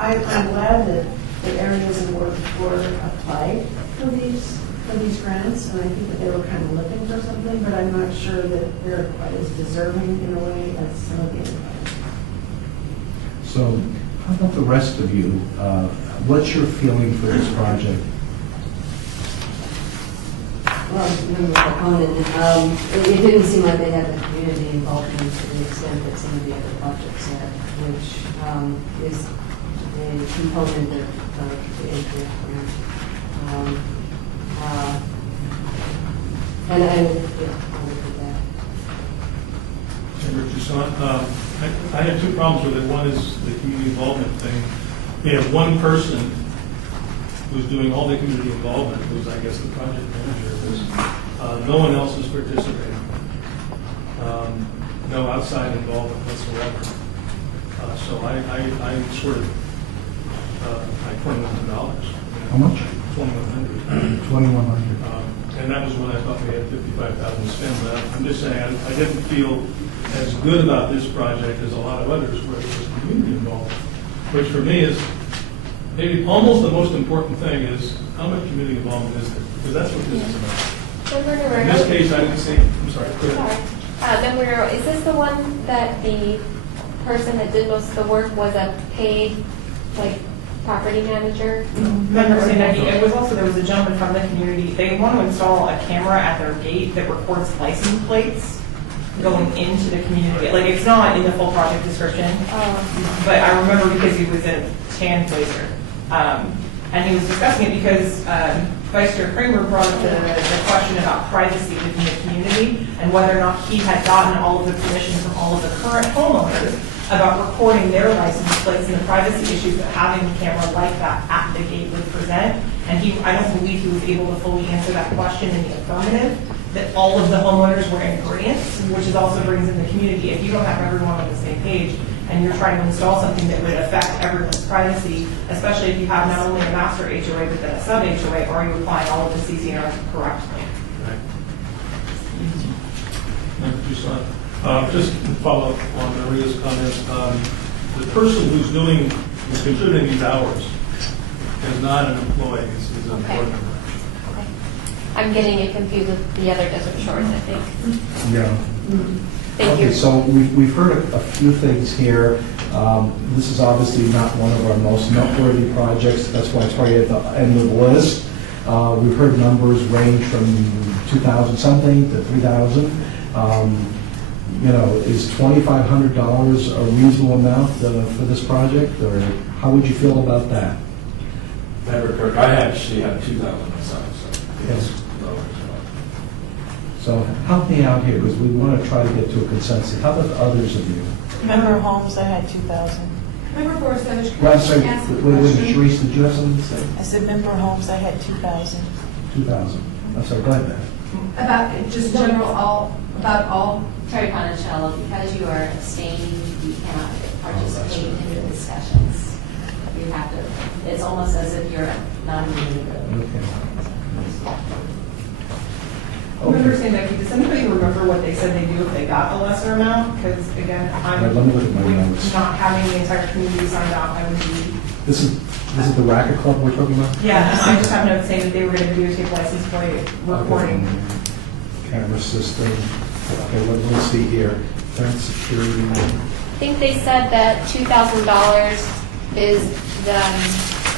I'm glad that the areas in Ward 4 applied for these grants, and I think that they were kind of looking for something, but I'm not sure that they're quite as deserving in a way as some of the other ones. So how about the rest of you? What's your feeling for this project? Well, member Conan, it didn't seem like they had the community involvement to the extent that some of the other projects had, which is a component of the ATF grant. And I would do that. Member Toussaint, I have two problems with it. One is the community involvement thing. We have one person who's doing all the community involvement, who's, I guess, the project manager of this. No one else is participating. No outside involvement whatsoever. So I sort of, like $2,100. How much? $2,100. 2,100. And that was when I thought we had $55,000 to spend. But I'm just saying, I didn't feel as good about this project as a lot of others where there was community involvement, which for me is maybe almost the most important thing is how much community involvement is there? Because that's what this is about. Member In Guerrero. this case, I didn't see, I'm sorry, go ahead. Sorry. Member Guerrero, is this the one that the person that did most of the work was a paid, property manager? Member Santana, it was also, there was a gentleman from the community, they want to install a camera at their gate that records license plates going into the community. It's not in the full project description, but I remember because he was in a tan blazer. And he was discussing it because Vice Chair Kramer brought up the question about privacy within the community and whether or not he had gotten all of the permission from all of the current homeowners about recording their license plates and the privacy issues that having a camera like that at the gate would present. And I don't believe he was able to fully answer that question in the affirmative, that all of the homeowners were in agreement, which also brings in the community. If you don't have everyone on the same page and you're trying to install something that would affect everyone's privacy, especially if you have not only a master HOA but then a sub HOA, are you applying all of the CCNRs correctly? Right. Member Toussaint, just to follow up on Maria's comments, the person who's contributing these hours, is not an employee, is an Okay. board member. I'm getting it confused with the other Desert Shores, I think. Yeah. Thank Okay, you. so we've heard a few things here. This is obviously not one of our most noteworthy projects, that's why it's probably at the end of the list. We've heard numbers range from 2,000 something to 3,000. You know, is $2,500 a reasonable amount for this project, or how would you feel about that? Member Kirk, I actually had 2,000 myself, so it's lower as well. So help me out here, because we want to try to get to a consensus. How about others of you? Member Holmes, I had 2,000. Member Gorsuch, can Well, I I'm sorry, ask a wait, question? Sharice, did you have something to say? I said, Member Holmes, I had 2,000. 2,000. I'm sorry, go ahead, Beth. About, just general, about all, Terry Ponticello, because you are abstaining, you cannot participate in the discussions. You have to, it's almost as if you're not in the room. Member Okay. Sandecki, does anybody remember what they said they'd do if they got a lesser amount? Because again, All right, let me look at my with notes. not having the entire community signed off, I would be, This is the racket club we're talking about? yeah, and I just have notes saying that they were going to videotape license plate recording. Camera system. Okay, let's see here. Fence security. I think they said that $2,000 is the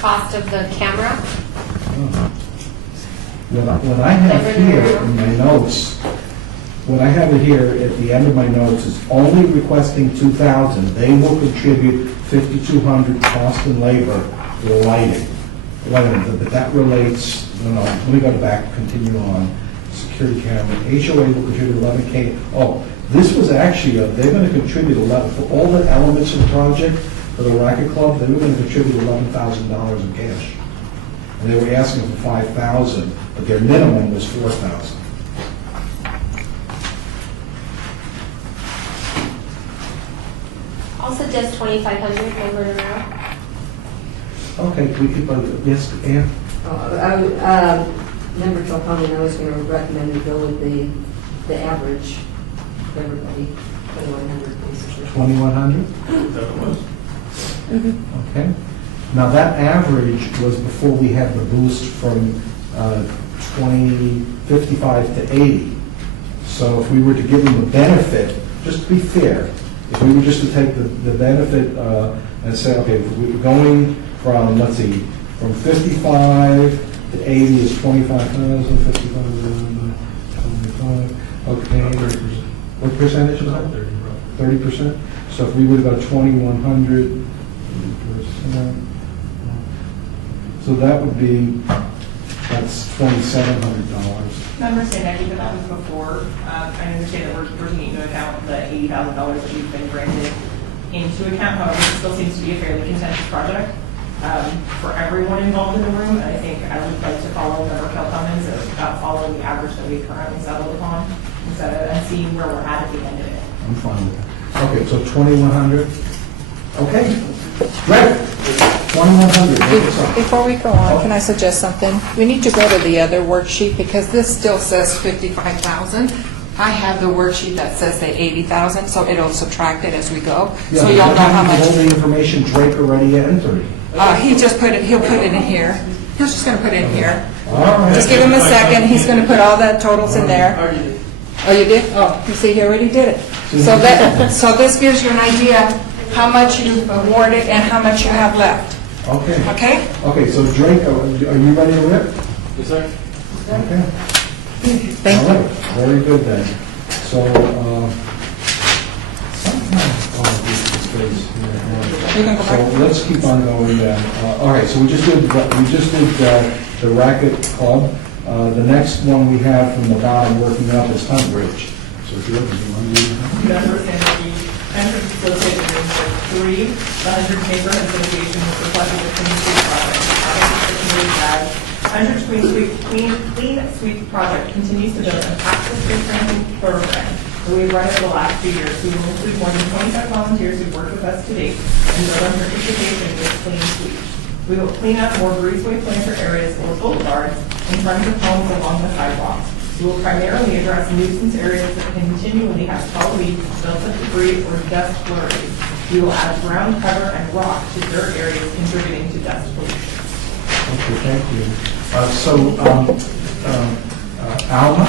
cost of the camera. Oh. What I have here in my notes, what I have it here at the end of my notes is only requesting 2,000. They will contribute 5,200 cost and labor for lighting. But that relates, no, let me go back, continue on. Security camera, HOA will contribute 11K. Oh, this was actually, they're going to contribute 11, for all the elements of the project, for the racket club, they were going to contribute $11,000 in cash. And they were asking for 5,000, but their minimum was 4,000. I'll suggest 2,500, Member Romero. Okay, we could, yes, Ann? Member Trelfani, I was going to recommend we go with the average for everybody, 2,100 basically. 2,100? Is that what it was? Okay. Now, that average was before we had the boost from 55 to 80. So if we were to give them the benefit, just to be fair, if we were just to take the benefit and say, okay, we're going from, let's see, from 55 to 80 is 25,000, 55, 25, okay. What percentage is that? 30%? So if we would have got 2,100, 30%, so that would be, that's $2,700. Member Sandecki, but that was before, I understand that we're taking into account the $80,000 that we've been granted into account, however, it still seems to be a fairly contentious project for everyone involved in the room, and I think I would like to follow Member Keltman's of following the average that we currently settled upon, instead of and seeing where we're at the end of it. I'm fine with that. Okay, so 2,100? Okay, great. 2,100. Before we go on, can I suggest something? We need to go to the other worksheet because this still says 55,000. I have the worksheet that says the 80,000, so it'll subtract it as we go. So you'll know how much. All the information Drake already entered. He just put it, he'll put it in here. He's just going to put it in here. All right. Just give him a second. He's going to put all the totals in there. Oh, you did? Oh, you see, he already did it. So this gives you an idea how much you've awarded and how much you have left. Okay. Okay? Okay, so Drake, are you ready to rip? Yes, sir. Okay. Thank All you. right, very good then. So, You can go so back. let's keep on going then. All right, so we just did the racket club. The next one we have from the bottom working up is Huntbridge. So if you look at the one, Member Sandecki, Hundred facilitated in District 3, the Hundred Neighborhood Association was requesting the Clean Street Project. The community has Hundred Clean Street Project continues to build an active street cleaning program that we've run over the last 2 years. We will include more than 25 volunteers who've worked with us to date and build on participation with Clean Sweep. We will clean up more breezeway planter areas or boulevards in front of homes along the sidewalks. We will primarily address nuisance areas that continually have tall weeds, built up debris, or dust flurries. We will add ground cover and rock to dirt areas contributing to dust pollution. Okay, thank you. Alma,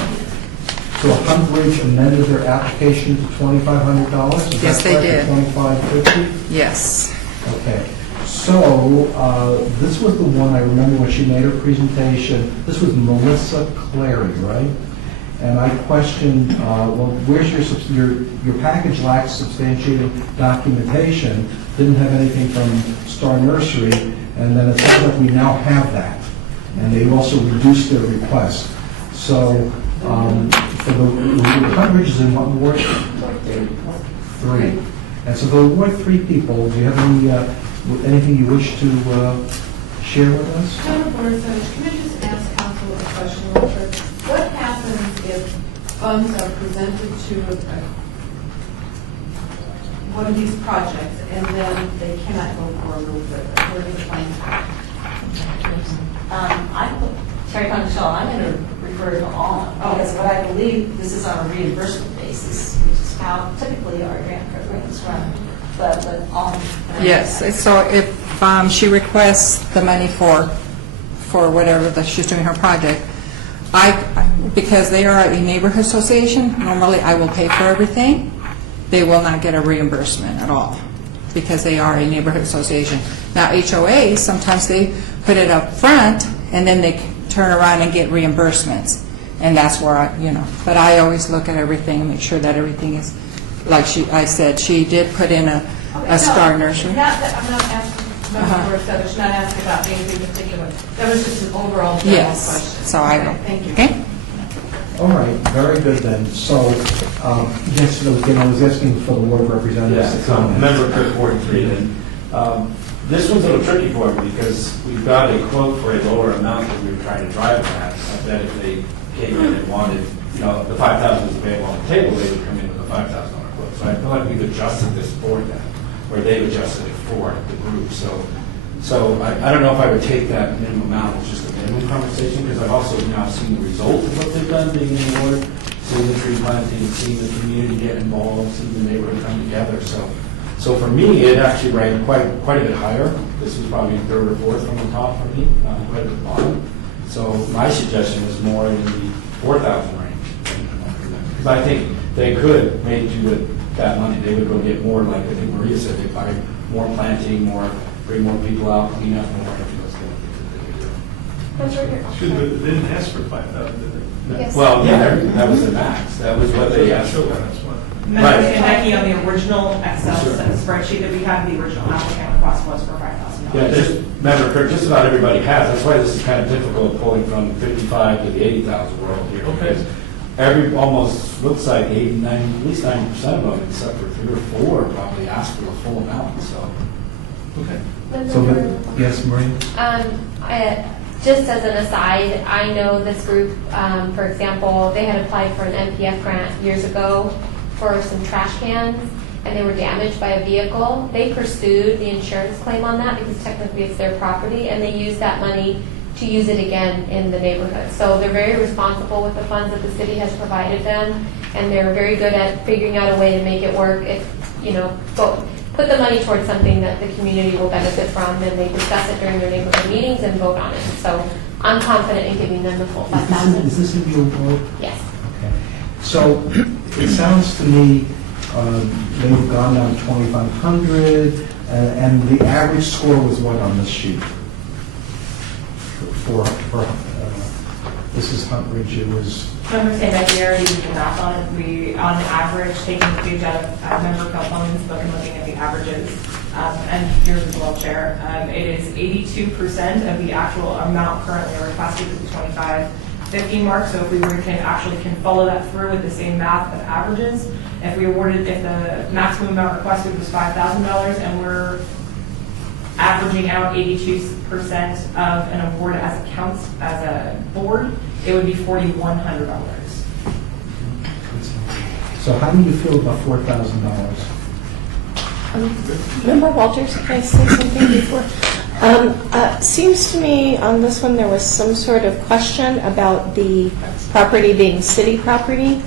so Huntbridge amended their application to $2,500? Is Yes, that they correct, did. or $2,550? Yes. Okay, so this was the one I remember when she made her presentation. This was Melissa Clary, right? And I questioned, well, where's your package lacks substantiated documentation, didn't have anything from Star Nursery, and then it sounds like we now have that. And they also reduced their request. So for the Huntbridge is in what ward? 3. And so there were 3 people. Do you have anything you wish to share with us? Madam Borsovich, can I just ask council a question real quick? What happens if funds are presented to one of these projects and then they cannot go forward with it? Where do the funds go? Terry Conchal, I'm going to refer to all, because what I believe, this is on a reimbursement basis, which is how typically our grant programs run, but all. Yes, so if she requests the money for whatever that she's doing her project, because they are a neighborhood association, normally I will pay for everything. They will not get a reimbursement at all because they are a neighborhood association. Now HOAs, sometimes they put it up front and then they turn around and get reimbursements. And that's where but I always look at everything and make sure that everything is, like I said, she did put in a Star Nursery. I'm not asking, Madam Borsovich, not asking about anything particular. That was just an overall general question. Yes, so I will. Okay, thank you. Okay? All right, very good then. So, yes, again, I was asking for the ward representatives to comment. Member Kirk, Ward 3, then. This one's a little tricky for me because we've got a quote for a lower amount that we were trying to drive at. I bet if they came in and wanted, the 5,000 was available on the table, they would come in with a $5,000 quote. So I feel like we've adjusted this for that, or they've adjusted it for the group. So I don't know if I would take that minimum amount as just a minimum conversation, because I've also now seen the result of what they've done being in the ward, seeing the tree planting, seeing the community get involved, seeing the neighborhood come together. So for me, it actually ranked quite a bit higher. This was probably 3rd or 4th from the top for me, right at the bottom. So my suggestion was more in the 4,000 range. Because I think they could maybe do with that money. They would go get more, like I think Maria said, they'd buy more planting, bring more people out, clean up more. Excuse me, but they didn't ask for 5,000, did they? Yes. Well, yeah, that was the max. That was what they asked for. Member Becky, on the original Excel spreadsheet that we had, the original applicant request was for $5,000. Yeah, remember, Kirk, just about everybody has. That's why this is kind of difficult pulling from 55 to the 80,000 world here. Okay. Because almost looks like 80, 90, at least 90% of them, except for 3 or 4, probably asked for the full amount. So, Okay. Yes, Marie? Just as an aside, I know this group, for example, they had applied for an MPF grant years ago for some trash cans, and they were damaged by a vehicle. They pursued the insurance claim on that because technically it's their property, and they used that money to use it again in the neighborhood. So they're very responsible with the funds that the city has provided them, and they're very good at figuring out a way to make it work. Put the money towards something that the community will benefit from, and they discuss it during their neighborhood meetings and vote on it. So I'm confident in giving them the full $5,000. Is this in your ward? Yes. Okay. So it sounds to me they've gone down to 2,500, and the average score was what on this sheet? This is Huntbridge. It was. Member Becky already did the math on it. We, on average, taking the page out of member components, but looking at the averages, and here's as well, Chair. It is 82% of the actual amount currently requested is the 2550 mark. So if we were can follow that through with the same math of averages, if the maximum amount requested was $5,000 and we're averaging out 82% of an award as a board, it would be $4,100. So how do you feel about $4,000? Member Walters, can I say something before? Seems to me on this one there was some sort of question about the property being city property,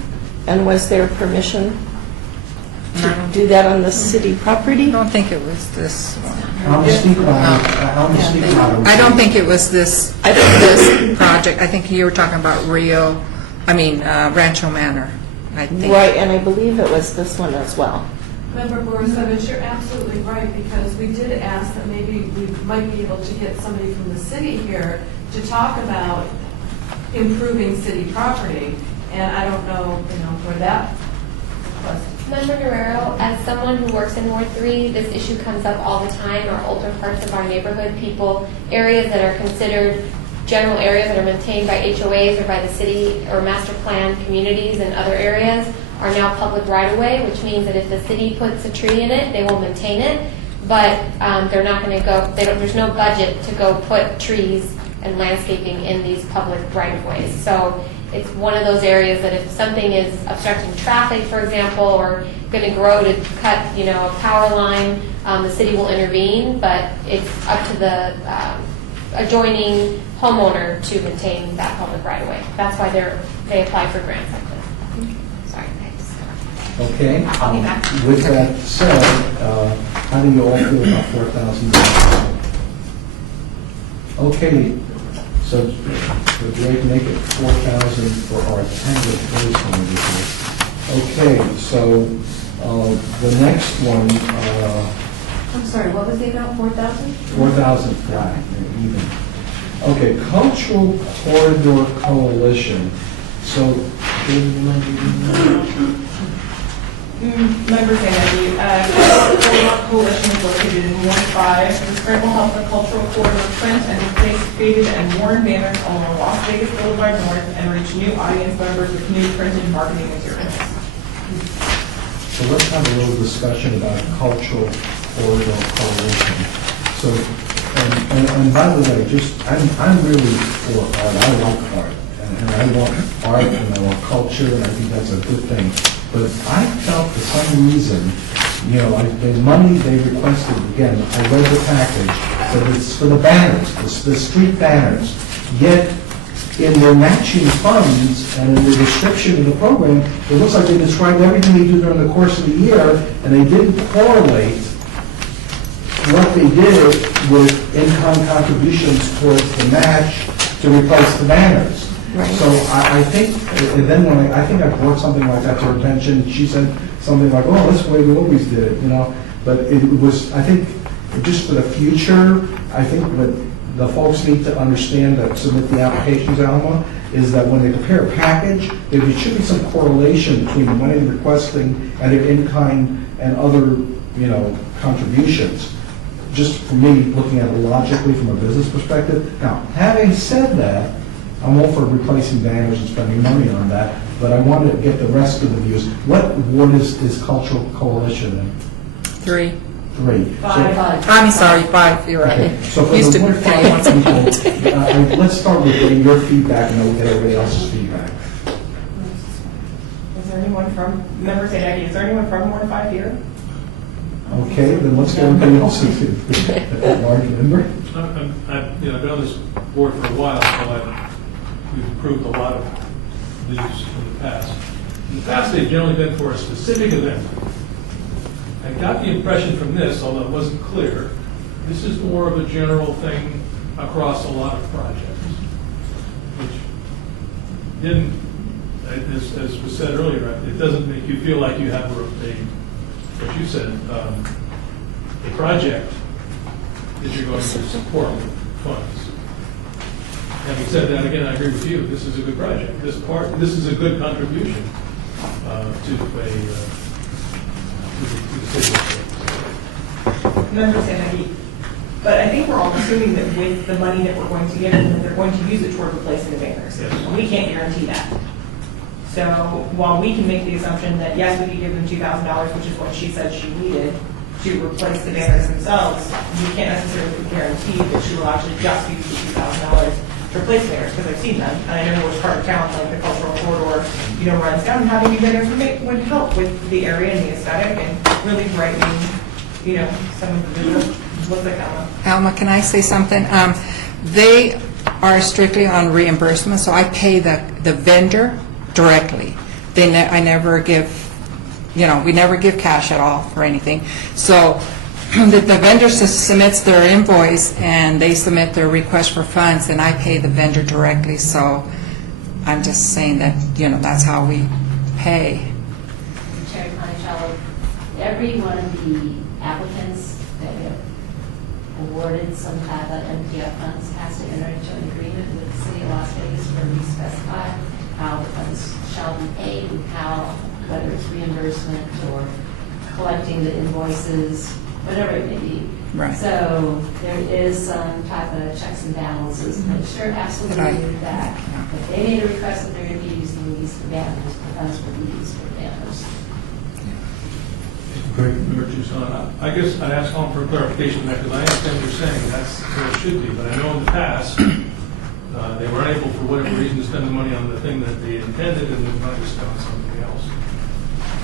and was there permission do that on the city property? I don't think it was this one. I'm speaking on, I don't think it was this project. I think you were talking about Rancho Manor, I think. Right, and I believe it was this one as well. Member Borisovich, you're absolutely right, because we did ask that maybe we might be able to get somebody from the city here to talk about improving city property, and I don't know, where that was. Member Guerrero, as someone who works in Ward 3, this issue comes up all the time. Our older parts of our neighborhood, areas that are considered general areas that are maintained by HOAs or by the city or master plan communities and other areas are now public right-of-way, which means that if the city puts a tree in it, they will maintain it, but they're not going to go, there's no budget to go put trees and landscaping in these public right-of-ways. So it's one of those areas that if something is obstructing traffic, for example, or going to grow to cut, a power line, the city will intervene, but it's up to the adjoining homeowner to maintain that public right-of-way. That's why they apply for grants like this. Sorry. Okay. I'll be back. With that said, how do you all feel about $4,000? Okay, so would you like to make it $4,000 for our tangled place? Okay, so the next one, I'm sorry, what was the amount, 4,000? 4,000 flat, even. Okay, Cultural Corridor Coalition. So, Member Kennedy, Cultural Coalition is located in Ward 5. This grant will help the Cultural Corridor print and replace faded and worn banners along Las Vegas Boulevard North and reach new audience members with new printed marketing materials. so let's have a little discussion about Cultural Corridor Coalition. So, and by the way, I'm really for art. I like art, and I want art, and I want culture, and I think that's a good thing. But I felt for some reason, the money they requested, again, I read the package, so it's for the banners, the street banners. Yet, in their matching funds and in the description of the program, it looks like they described everything they do during the course of the year, and they didn't correlate what they did with in-kind contributions towards the match to replace the banners. Right. So I think, and then when I think I brought something like that to her attention, she said something like, "Oh, that's the way we always did it," But it was, I think, just for the future, I think what the folks need to understand that submit the applications, Alma, is that when they prepare a package, there should be some correlation between the money they're requesting and their in-kind and other, contributions. Just for me, looking at it logically from a business perspective. Now, having said that, I'm all for replacing banners and spending money on that, but I want to get the rest of the views. What ward is Cultural Coalition in? 3. 3. I'm sorry, 5, you're right. Okay, so for Used the to Ward 5 people, let's start with getting your feedback, and then we'll get everybody else's feedback. Is there anyone from, Member Kennedy, is there anyone from Ward 5 here? Okay, then let's get everybody else's feedback. Large member? I've been on this board for a while, so we've approved a lot of these in the past. In the past, they've generally been for a specific event. I got the impression from this, although it wasn't clear, this is more of a general thing across a lot of projects, which didn't, as was said earlier, it doesn't make you feel like you have what you said, a project that you're going to support with funds. Having said that, again, I agree with you. This is a good project. This is a good contribution to the city. Member Kennedy, but I think we're all assuming that with the money that we're going to give them, that they're going to use it toward replacing the banners. Yes. We can't guarantee that. So while we can make the assumption that, yes, we could give them $2,000, which is what she said she needed to replace the banners themselves, we can't necessarily guarantee that she will actually just use the $2,000 to replace banners, because I've seen them. And I know which part of town, like the cultural corridor, runs down, and having new banners would help with the area and the aesthetic and really brightening, some of the visual. What's that, Alma? Alma, can I say something? They are strictly on reimbursement, so I pay the vendor directly. I never give we never give cash at all for anything. So the vendor submits their invoice and they submit their request for funds, and I pay the vendor directly. So I'm just saying that, that's how we pay. Chair Conchal, every one of the applicants that have awarded some type of MPF funds has to enter into an agreement with the city of Las Vegas where we specify how the funds shall be paid and how, whether it's reimbursement or collecting the invoices, whatever it may be. Right. So there is some type of checks and balances, but sure, absolutely that if they made a request that they're going to be using these for banners, the funds will be used for banners. Member Tucson, I guess I'd ask Colin for clarification on that, because I understand what you're saying, that's where it should be, but I know in the past, they were unable, for whatever reason, to spend the money on the thing that they intended, and then money was spent on something else.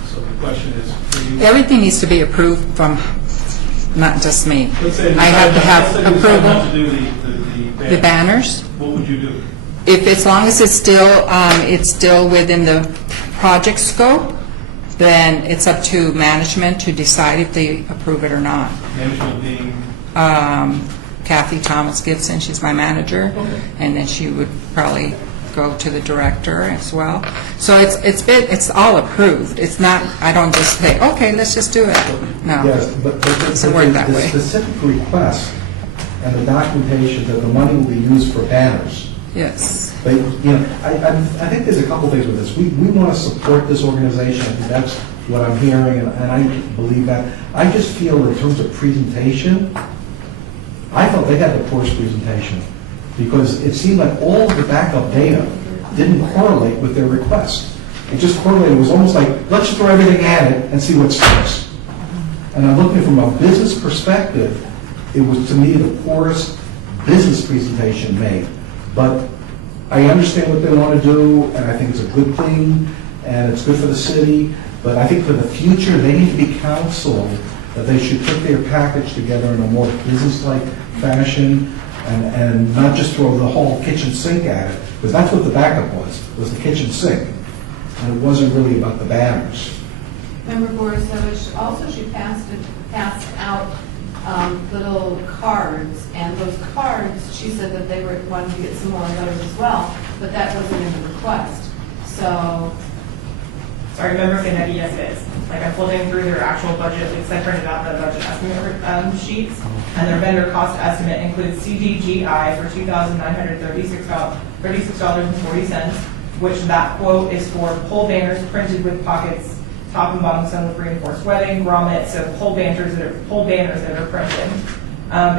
So the question is, can you... Everything needs to be approved from, not just me. Let's say I have to have let's say you decide not to approval. do The banners? What would you do? If, as long as it's still within the project scope, then it's up to management to decide if they approve it or not. Management being... Kathy Thomas Gibson, she's my manager, and then she would probably go to the director as well. So it's all approved. It's not, I don't just say, okay, let's just do it. No. Yes, but It doesn't work that way. the specific request and the documentation that the money will be used for banners. Yes. But, I think there's a couple things with this. We want to support this organization. I think that's what I'm hearing, and I believe that. I just feel in terms of presentation, I thought they had the poorest presentation, because it seemed like all of the backup data didn't correlate with their request. It just correlated. It was almost like, let's just throw everything at it and see what sticks. And I'm looking from a business perspective, it was, to me, the poorest business presentation made. But I understand what they want to do, and I think it's a good thing, and it's good for the city, but I think for the future, they need to be counseled that they should put their package together in a more business-like fashion, and not just throw the whole kitchen sink at it, because that's what the backup was the kitchen sink, and it wasn't really about the banners. Member Borisovich, also she passed out little cards, and those cards, she said that they were wanting to get some more letters as well, but that wasn't in the request. So, Sorry, Member Kennedy, yes it is. Like I'm flipping through their actual budget, because I printed out the budget estimate sheets, and their vendor cost estimate includes CDGI for $2,936.40, which that quote is for pole banners printed with pockets, top and bottom sewn with reinforced webbing, grommet, so pole banners that are printed.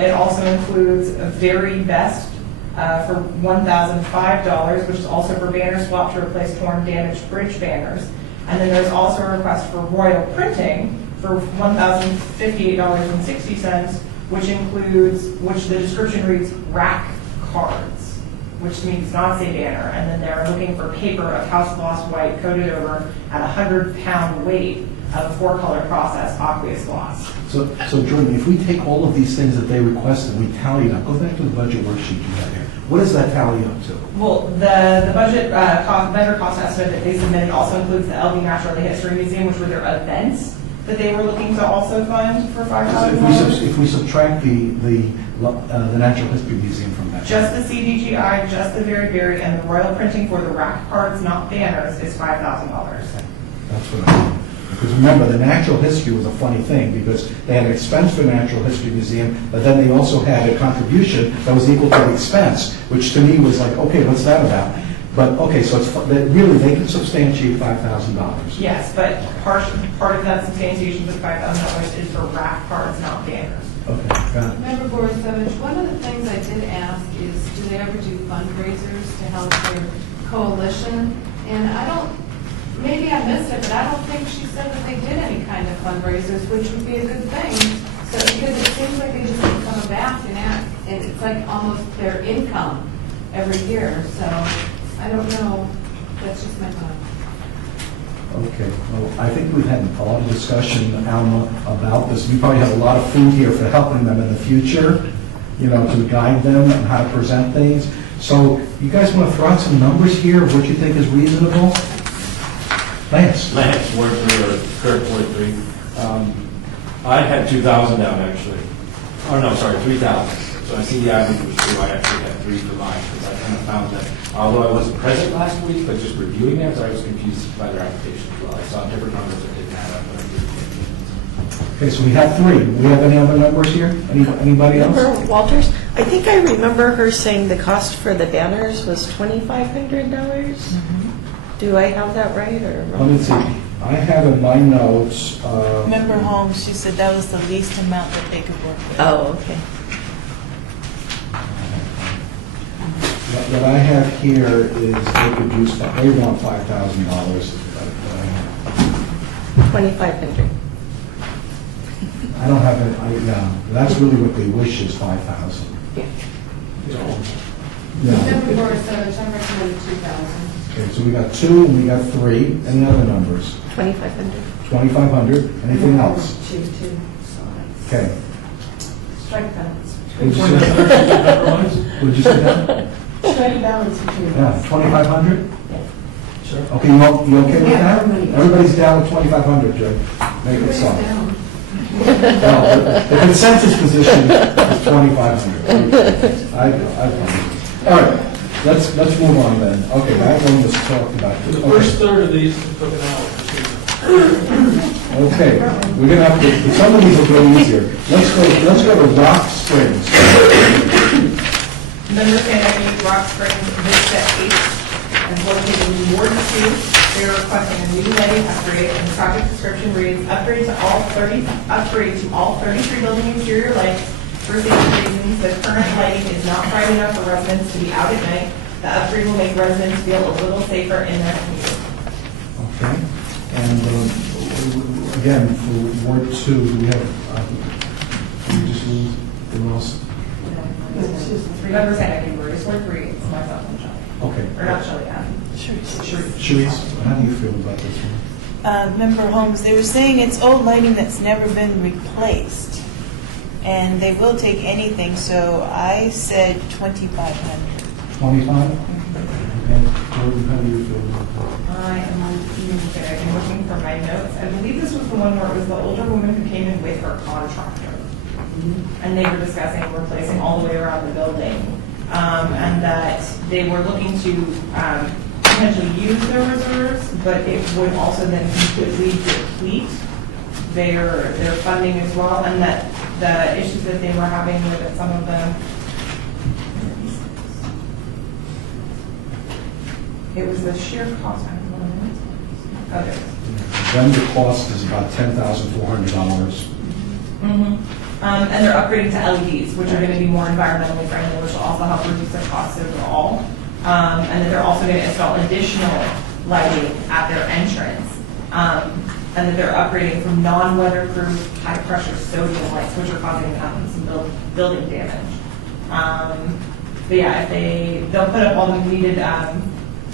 It also includes a very best for $1,005, which is also for banner swap to replace torn, damaged bridge banners. And then there's also a request for Royal Printing for $1,058.60, which the description reads rack cards, which to me does not say banner. And then they're looking for paper of house gloss white coated over at 100-pound weight of a 4-color process aqueous gloss. So Jordan, if we take all of these things that they requested, we tally it up, go back to the budget worksheet you had there. What does that tally up to? Well, the budget vendor cost estimate that they submitted also includes the LV Natural History Museum, which were their events that they were looking to also fund for $5,000. If we subtract the Natural History Museum from that. Just the CDGI, just the Very, and the Royal Printing for the rack cards, not banners, is $5,000. That's what I mean. Because remember, the Natural History was a funny thing, because they had an expense for the Natural History Museum, but then they also had a contribution that was equal to the expense, which to me was like, okay, what's that about? But, okay, so it's really, they can substantiate $5,000. Yes, but part of that substantiation for $5,000 is for rack cards, not banners. Okay, got it. Member Borisovich, one of the things I did ask is, do they ever do fundraisers to help their coalition? And maybe I missed it, but I don't think she said that they did any kind of fundraisers, which would be a good thing. So, because it seems like they just keep coming back and it's like almost their income every year. So, I don't know. That's just my thought. Okay, well, I think we've had a lot of discussion, Alma, about this. We probably have a lot of food here for helping them in the future, to guide them on how to present things. So, you guys want to throw out some numbers here of what you think is reasonable? Lance? Lance, Ward 3, or Kirk, Ward 3. I had 2,000 down, actually. Oh, no, sorry, 3,000. So I see the average was 2, I actually had 3 for mine, because I kind of found that, although I wasn't present last week, but just reviewing theirs, I was confused by their application as well. I saw different numbers that didn't add up. Okay, so we have 3. Do we have any other numbers here? Anybody else? Member Walters, I think I remember her saying the cost for the banners was $2,500. Do I have that right or Let wrong? me see. I have in my notes, Member Holmes, she said that was the least amount that they could work with. Oh, okay. what I have here is they could use, they want $5,000. 2,500. I don't have it, that's really what they wish is 5,000. Yeah. Yeah. Member Borisovich, I'm recommending 2,000. Okay, so we got 2 and we got 3. Any other numbers? 2,500. 2,500. Anything else? 2. Okay. Strike that. Would you say that? Would you say that? Strike balance between Yeah, us. 2,500? Yeah. Sure. Okay, you okay with Yeah, that? everybody- Everybody's down with 2,500, Joe. Make it so. Everybody's down. No, the consensus position is 2,500. All right, let's move on then. Okay, that one was talked about. The first third of these took an hour. Okay, we're gonna have to, some of these will go easier. Let's go to Rock Springs. Member Sandy, Rock Springs, Vista 8, and located in Ward 2. They are requesting a new lighting upgrade, and the project description reads, upgrade to all 33 building interior lights. For safety reasons, the current lighting is not bright enough for residents to be out at night. The upgrade will make residents feel a little safer in their commute. Okay, and again, for Ward 2, we have, we just lose the most, It's just Member Sandy, Ward 3, it's myself and Shelley. okay. Or not Shelley, Sharice, how do you feel about this one? Member Holmes, they were saying it's old lighting that's never been replaced, and they will take anything, so I said 2,500. 25? Okay, Jordan, how do you feel about that? I am looking for my notes. I believe this was the one where it was the older woman who came in with her contractor. And they were discussing replacing all the way around the building. And that they were looking to potentially use their reserves, but it would also then completely deplete their funding as well. And that the issues that they were having with it, some of them, it was the sheer cost. Okay. Then the cost is about $10,400. And they're upgrading to LEDs, which are going to be more environmentally friendly, which will also help reduce their costs overall. And then they're also going to install additional lighting at their entrance. And that they're upgrading from non-weatherproof, high-pressure sodium lights, which are causing some building damage. But yeah, they'll put up all the needed,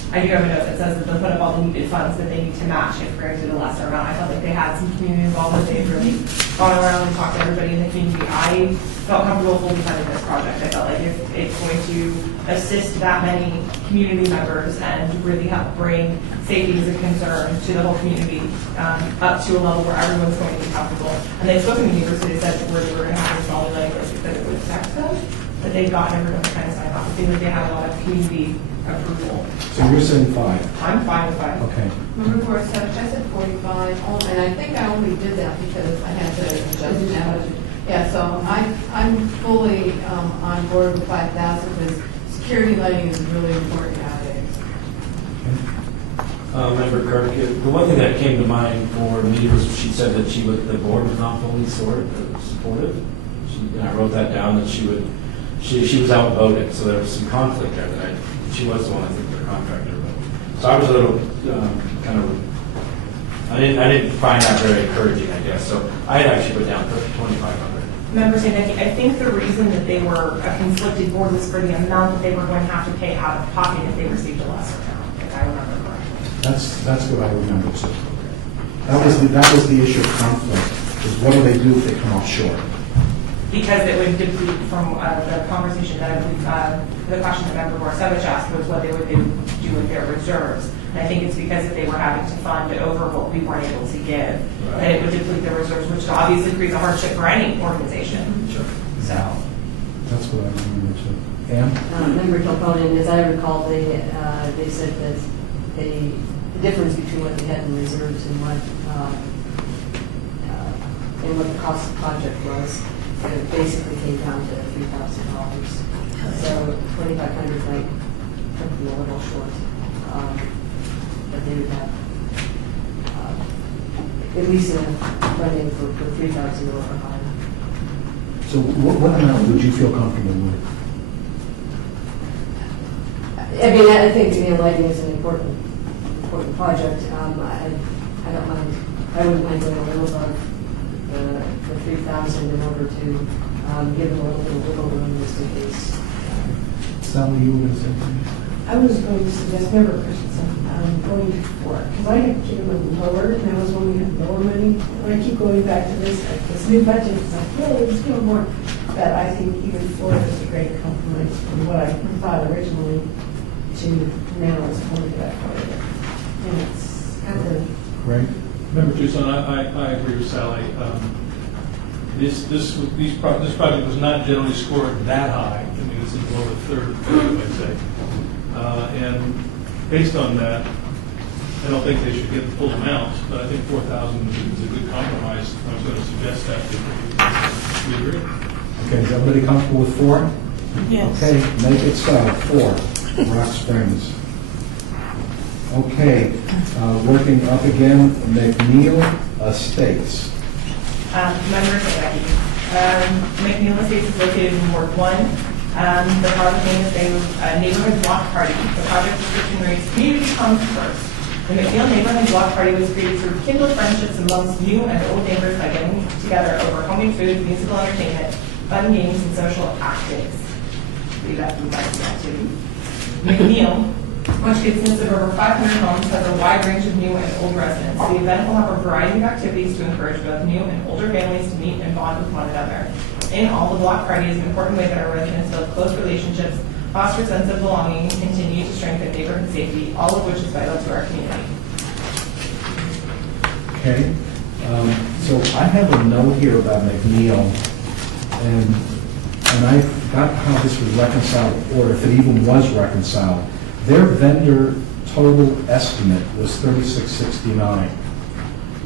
I do have a note that says that they'll put up all the needed funds that they need to match if granted a lesser amount. I felt like they had some community involvement. They've really gone around and talked to everybody in the community. I felt comfortable fully funding this project. I felt like if it's going to assist that many community members and really help bring safety as a concern to the whole community up to a level where everyone's going to be comfortable. And they've spoken to me, so they said where they were going to have this all like this, that it would affect them, that they've gotten everyone to kind of sign off. It seems like they have a lot of community approval. So you're saying 5? I'm fine with 5. Okay. Member Borisovich, I said 45, and I think I only did that because I had to adjust now. Yeah, so I'm fully on board with 5,000 because security lighting is really important nowadays. Member Kirk, the one thing that came to mind for me was she said that the board was not fully supportive. And I wrote that down, that she was outvoted, so there was some conflict there that she was the one, I think, their contractor. So I was a little I didn't find that very encouraging, I guess. So I had actually put down 2,500. Member Sandy, I think the reason that they were a conflicted board was for the amount that they were going to have to pay out of pocket if they received a lesser amount, if I remember correctly. That's what I remember too. That was the issue of conflict, is what do they do if they come off short? Because it would deplete from the conversation that I believe, the question that Member Borisovich asked was what they would do with their reserves. And And I think it's because if they were having to fund over what we weren't able to give, that it would deplete the reserves, which obviously creates a hardship for any organization. Sure. So, That's what I remember too. Ann? Member Kilconen, as I recall, they said that the difference between what they had in reserves and what the cost of the project was, it basically came down to $3,000. So 2,500 might come them a little short, but they would have at least enough funding for 3,000 or higher. So what amount would you feel comfortable with? I mean, I think, lighting is an important project. I don't mind, I wouldn't mind going a little above the 3,000 in order to give them a little bit of wiggle room just in case. Sally, you were going to say something? I was going to suggest, Member Christensen, going for it, because I had given them lower, and that was when we had lower money. And I keep going back to this, like, this new budget, it's like, yay, let's give them more. But I think even Florida is a great compromise from what I thought originally to now it's only that part of it. And it's kind of... Greg? Member Tucson, I agree with Sally. This project was not generally scored that high. I mean, it's in the lower third, I'd say. And based on that, I don't think they should get the full amount, but I think 4,000 is a good compromise. I was going to suggest that to you. We agree? Okay, is everybody comfortable with 4? Yes. Okay, make it so, 4, Rock Springs. Okay, working up again, McNeil Estates. Members of Becky. McNeil Estates is located in Ward 1. The project name is a neighborhood block party. The project description reads, community comes first. The McNeil Neighborhood Block Party was created to rekindle friendships amongst new and old neighbors by getting together over homemade food, musical entertainment, fun games, and social activities. Leave that from activity. McNeil, which consists of over 500 homes, has a wide range of new and old residents. The event will have a variety of activities to encourage both new and older families to meet and bond with one another. In all, the block party is an important way that our residents build close relationships, foster a sense of belonging, and continue to strengthen neighborhood safety, all of which is vital to our community. Okay, so I have a note here about McNeil, and I forgot how this was reconciled, or if it even was reconciled. Their vendor total estimate was $36.69.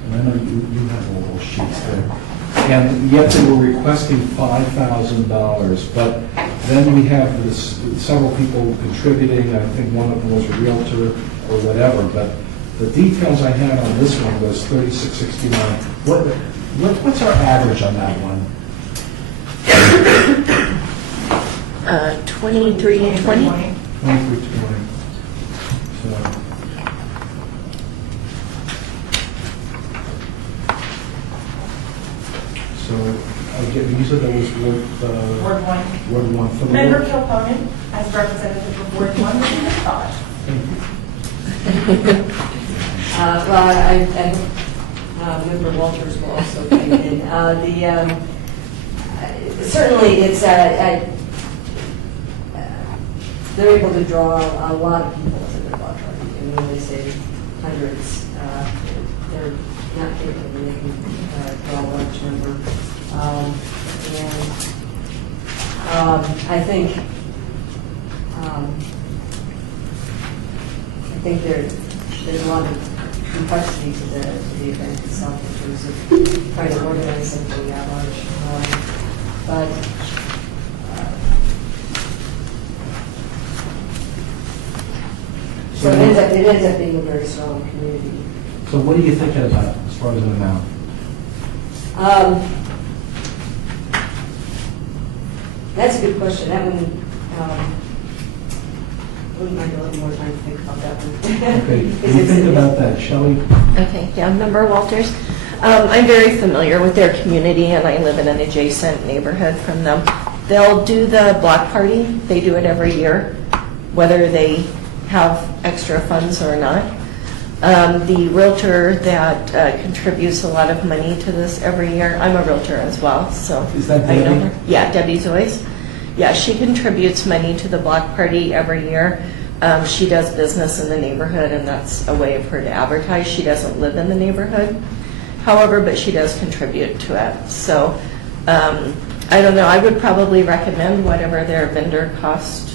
And I know you have all those sheets there. And yet they were requesting $5,000. But then we have this, several people contributing. I think one of them was a realtor or whatever. But the details I had on this one was $36.69. What's our average on that one? 2320. 2320. So I get, you said that was Ward 1. Ward 1 for the Member ward? Kilconen, as representative of Ward 1, what is your thought? Well, Member Walters will also weigh in. Certainly, it's they're able to draw a lot of people to the block party. And when they say hundreds, they're not kidding. They can draw a large number. I think there's a lot of complexity to the event itself in terms of trying to organize something that large. But so it ends up being a very strong community. So what are you thinking about as far as an amount? That's a good question. That one, wouldn't mind a little more time to think about that one. Okay, what do you think about that, Shelley? Okay, yeah, Member Walters. I'm very familiar with their community, and I live in an adjacent neighborhood from them. They'll do the block party. They do it every year, whether they have extra funds or not. The realtor that contributes a lot of money to this every year, I'm a realtor as well, so. Is that I know Debbie? her. Yeah, Debbie Zoyce. Yeah, she contributes money to the block party every year. She does business in the neighborhood, and that's a way of her to advertise. She doesn't live in the neighborhood, however, but she does contribute to it. So I don't know. I would probably recommend whatever their vendor cost.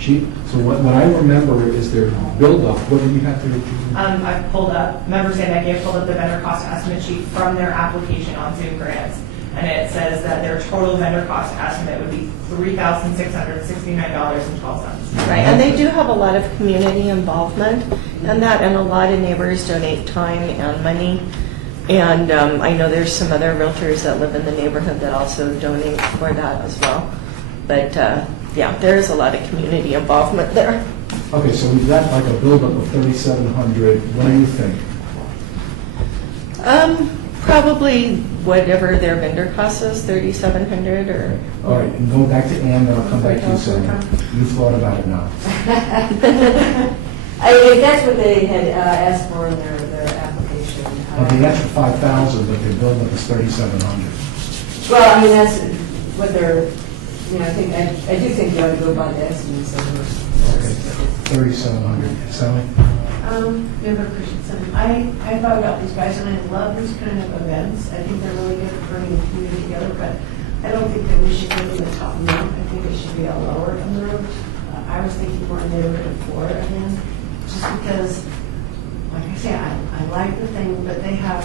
So what I remember is their build-up. What do you have to repeat? I pulled up, members saying that I pulled up the vendor cost estimate sheet from their application on Zoom Grants. And it says that their total vendor cost estimate would be $3,669.12. Right, and they do have a lot of community involvement in that, and a lot of neighbors donate time and money. And I know there's some other realtors that live in the neighborhood that also donate for that as well. But yeah, there is a lot of community involvement there. Okay, so we've got like a build-up of 3,700. What do you think? Probably whatever their vendor cost is, 3,700 or. All right, and go back to Ann, then I'll come back to you, Sarah. You've thought about it now. If that's what they had asked for in their application. Okay, that's for 5,000, but their build-up is 3,700. Well, I mean, that's what they're, I do think you ought to go by the estimates. Okay, 3,700. Sally? Member Christensen, I thought about these guys, and I love these kind of events. I think they're really good at bringing the community together, but I don't think that we should go to the top amount. I think it should be a lower amount. I was thinking more in the neighborhood of 4 again, just because, like I say, I like the thing, but they have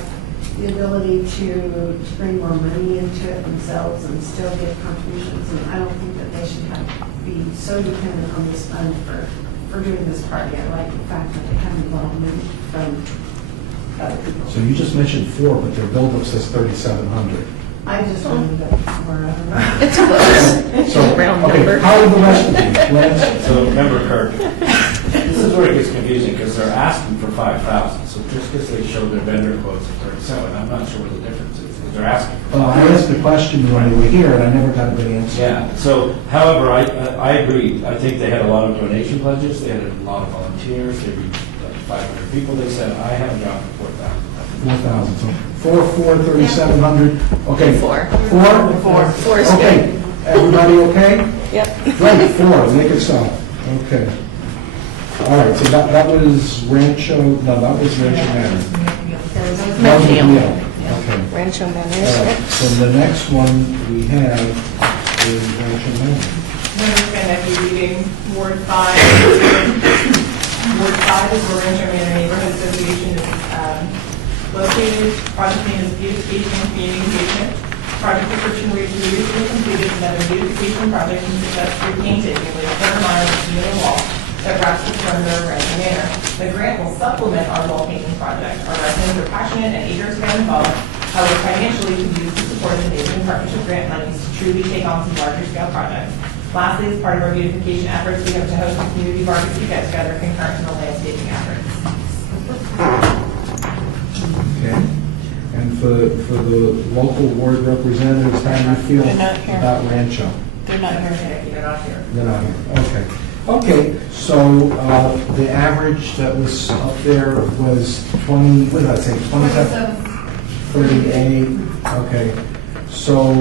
the ability to bring more money into it themselves and still get contributions, and I don't think that they should be so dependent on this fund for doing this party. I like the fact that they have involvement from other people. So you just mentioned 4, but their build-up says 3,700. I just wanted to, wherever. It's close. So, Round okay, number. how are the rest of you? Lance? So remember, Kirk, this is where it gets confusing because they're asking for 5,000. So just because they show their vendor quotes at 37, I'm not sure what the difference is. Because they're asking for I asked the question when they were here, and I never got a good answer. Yeah, so, however, I agree. I think they had a lot of donation pledges, they had a lot of volunteers, they reached like 500 people. They said, I have a job for 4,000. 4,000, so 3,700, okay. 4. 4? 4 is Okay, good. everybody okay? Yep. Great, 4, make it so. Okay. All right, so that was Rancho Manor. Manor. Okay. Rancho All Manor. right, so the next one we have is Rancho Manor. Members going to be reading Ward 5. Ward 5 is where Rancho Manor Neighborhood Association is located. Project name is Beautification and Community Engagement. Project description reads, we recently completed another beautification project and successfully painted nearly a quarter mile of ceiling wall that wraps the perimeter of Rancho Manor. The grant will supplement our wall painting project. Our residents are passionate and eager to get involved. However, financially, we use the support of the neighboring partnership grant monies to truly take on some larger scale projects. Lastly, as part of our beautification efforts, we hope to host a community barbecue get together concurrent to the landscaping efforts. Okay. And for the local ward representatives, how do you feel They're not here. about Rancho? They're not here. They're not here. They're not here, okay. Okay, so the average that was up there was 20, what did I say, 27? 38, okay. So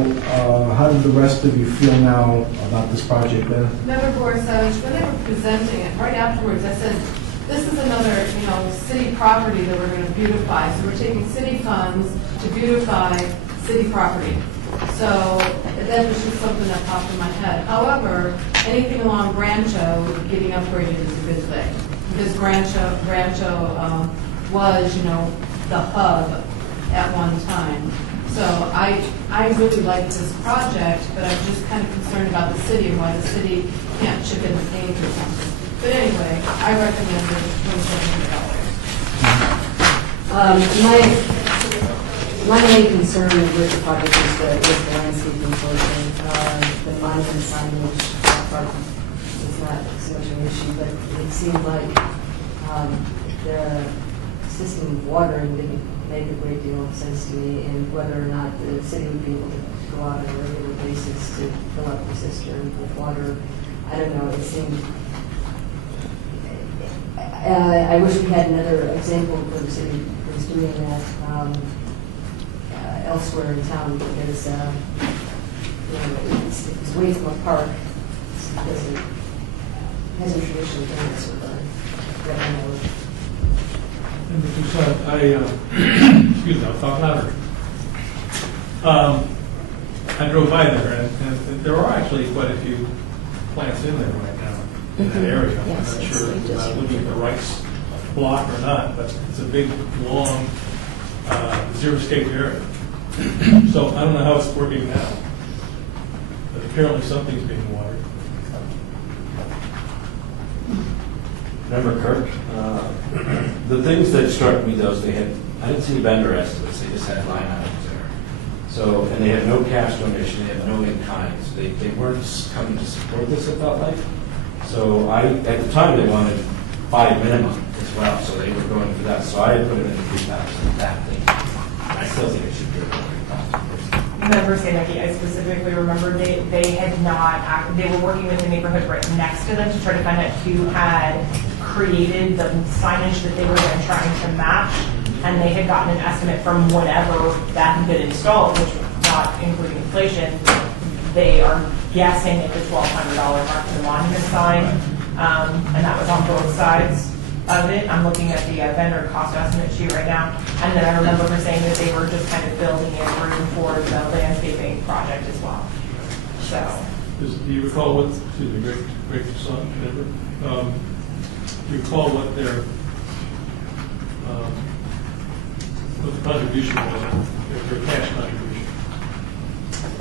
how do the rest of you feel now about this project then? Member Borisovich, when they were presenting it, right afterwards, I said, this is another, city property that we're going to beautify. So we're taking city funds to beautify city property. So that was just something that popped in my head. However, anything along Rancho getting upgraded is a good thing. Because Rancho was, the hub at one time. So I really like this project, but I'm just kind of concerned about the city and why the city can't chip in the paint or something. But anyway, I recommend it $2,700. My main concern with the project is the landscaping portion. The monument signage part is not so much an issue, but it seemed like the system of watering didn't make a great deal of sense to me, and whether or not the city would be able to go out on a regular basis to fill up the cistern with water. I don't know, it seemed... I wish we had another example where the city was doing that elsewhere in town, because it's way from a park. It doesn't hasn't traditionally done this with that I know of. And Mr. Son, excuse me, I'll talk louder. I drove by there, and there are actually quite a few plants in there right now, in that area. I'm Yes, not it's sure if I'm looking at the right block or not, but it's a big, long, xeriscape area. So I don't know how it's working now, but apparently something's being watered. Member Kirk, the things that struck me though is I didn't see vendor estimates, they just had line items there. So, and they had no cash donation, they had no in-kind, so they weren't coming to support this, it felt like. So at the time, they wanted 5 minimum as well, so they were going for that. So I had put it in 3,000, that thing. And I still think it should be around 3,000. Member Saneki, I specifically remember they had not, they were working with the neighborhood right next to them to try to find out who had created the signage that they were then trying to match. And they had gotten an estimate from whatever that had been installed, which was not including inflation. They are guessing at the $1,200 mark for the monument sign, and that was on both sides of it. I'm looking at the vendor cost estimate sheet right now, and then I remember her saying that they were just kind of building in room for the landscaping project as well. So, Do you recall what, excuse me, Greg Son, do you recall what their what the contribution was, their cash contribution?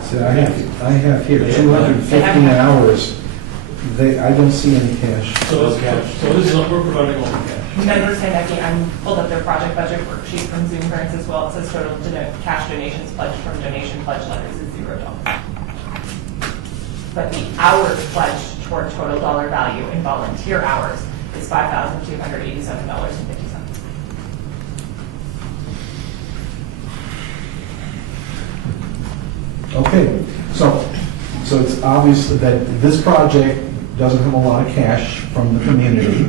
So I have here 250 hours. I don't see any cash. So this is, we're providing all the cash. Member Saneki, I pulled up their project budget worksheet from Zoom Currents as well. It says total cash donations pledged from donation pledge letters is $0. But the hours pledged toward total dollar value in volunteer hours is $5,287.50. Okay, so it's obvious that this project doesn't have a lot of cash from the community,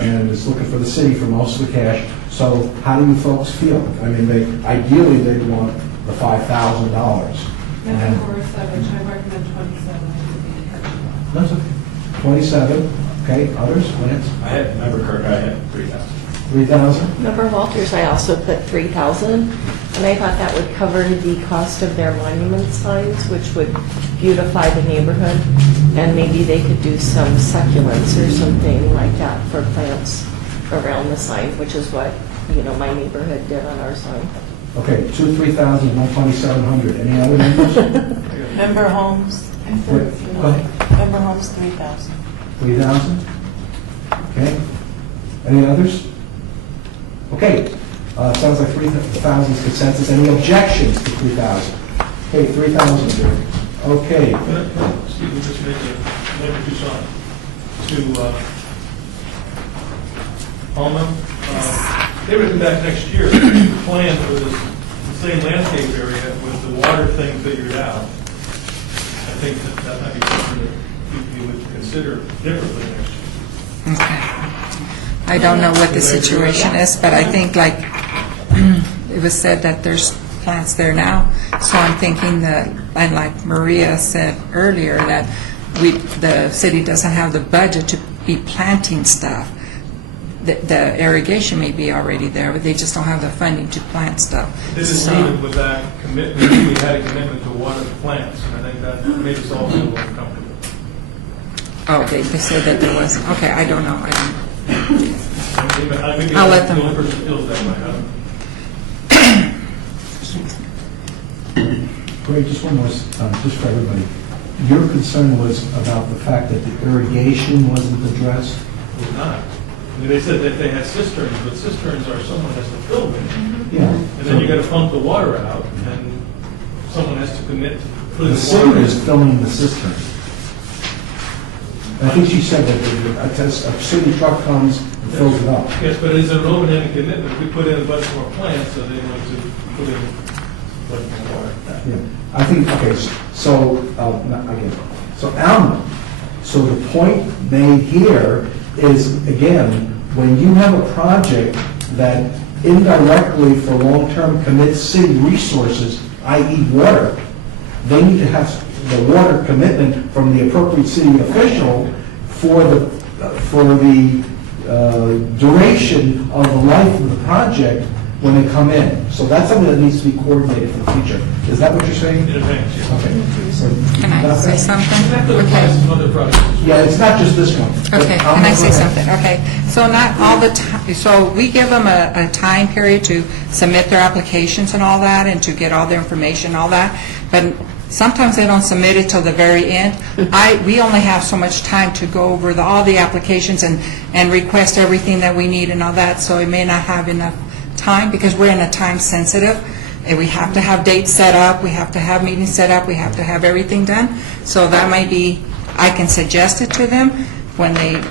and it's looking for the city for most of the cash. So how do you folks feel? I mean, ideally, they'd want the $5,000. Member Gorsuch, I recommend 27. That's okay. 27, okay, others, Lance? Member Kirk, I had 3,000. 3,000? Member Walters, I also put 3,000, and I thought that would cover the cost of their monument signs, which would beautify the neighborhood, and maybe they could do some succulents or something like that for plants around the sign, which is what, my neighborhood did on our sign. Okay, 3,000, 1,700. Any other numbers? Member Holmes, Go ahead. Member Holmes, 3,000. 3,000? Okay. Any others? Okay. Sounds like 3,000 is consensus. Any objections to 3,000? Okay, 3,000. Okay. Excuse me, just make a Tucson to Alma. They were come back next year. The plan for this the same landscape area with the water thing figured out. I think that might be something that you would consider differently next year. Okay. I don't know what the situation is, but I think it was said that there's plants there now. So I'm thinking that, and like Maria said earlier, that the city doesn't have the budget to be planting stuff. The irrigation may be already there, but they just don't have the funding to plant stuff. This is needed with that commitment. We had a commitment to water the plants, and I think that made us all feel more comfortable. Oh, they said that there was, okay, I don't know. Maybe I'll let them. The only person feels that way. I don't know. Great, just one more, just for everybody. Your concern was about the fact that the irrigation wasn't addressed? It was not. I mean, they said that they had cisterns, but cisterns are someone has to fill them. Yeah. And then you got to pump the water out, and someone has to commit to putting The the water city in. is filling the cistern. I think she said that a city truck comes and fills it up. Yes, but it's an open-ended commitment. We put in a bunch more plants, so they want to put in a bunch more water. Yeah. I think, okay, so, Alma, so the point made here is, again, when you have a project that indirectly for long-term commits city resources, i.e. water, they need to have the water commitment from the appropriate city official for the for the duration of the life of the project when they come in. So that's something that needs to be coordinated for the future. Is that what you're saying? In advance, yes. Okay. So Can I that's say it. something? That could apply to some other projects. Yeah, it's not just this one. But Okay, I'll can I go say ahead. something? Okay, so not all the time, so we give them a time period to submit their applications and all that, and to get all their information, all that, but sometimes they don't submit it till the very end. We only have so much time to go over all the applications and request everything that we need and all that, so we may not have enough time, because we're in a time sensitive, and we have to have dates set up, we have to have meetings set up, we have to have everything done, so that might be, I can suggest it to them when they,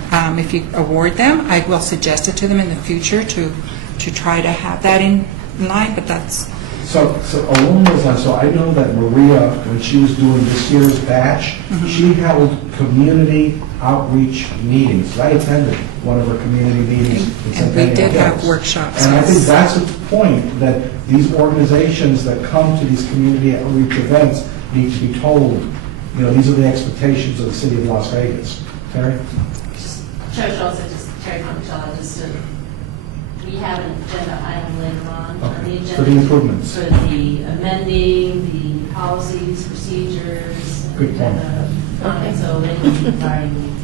if you award them, I will suggest it to them in the future to try to have that in line, but that's, So along those lines, so I know that Maria, when she was doing this year's batch, she held community outreach meetings. I attended one of her community meetings in and we Centennial did have Hills. workshops. And I think yes. that's the point, that these organizations that come to these community outreach events need to be told, you know, these are the expectations of the city of Las Vegas. Terry? Chair Schultz, Terry Monticello, we have an agenda item later on the Okay, agenda. for the improvements. For the amending, the policies, procedures. Good point. And so they will be providing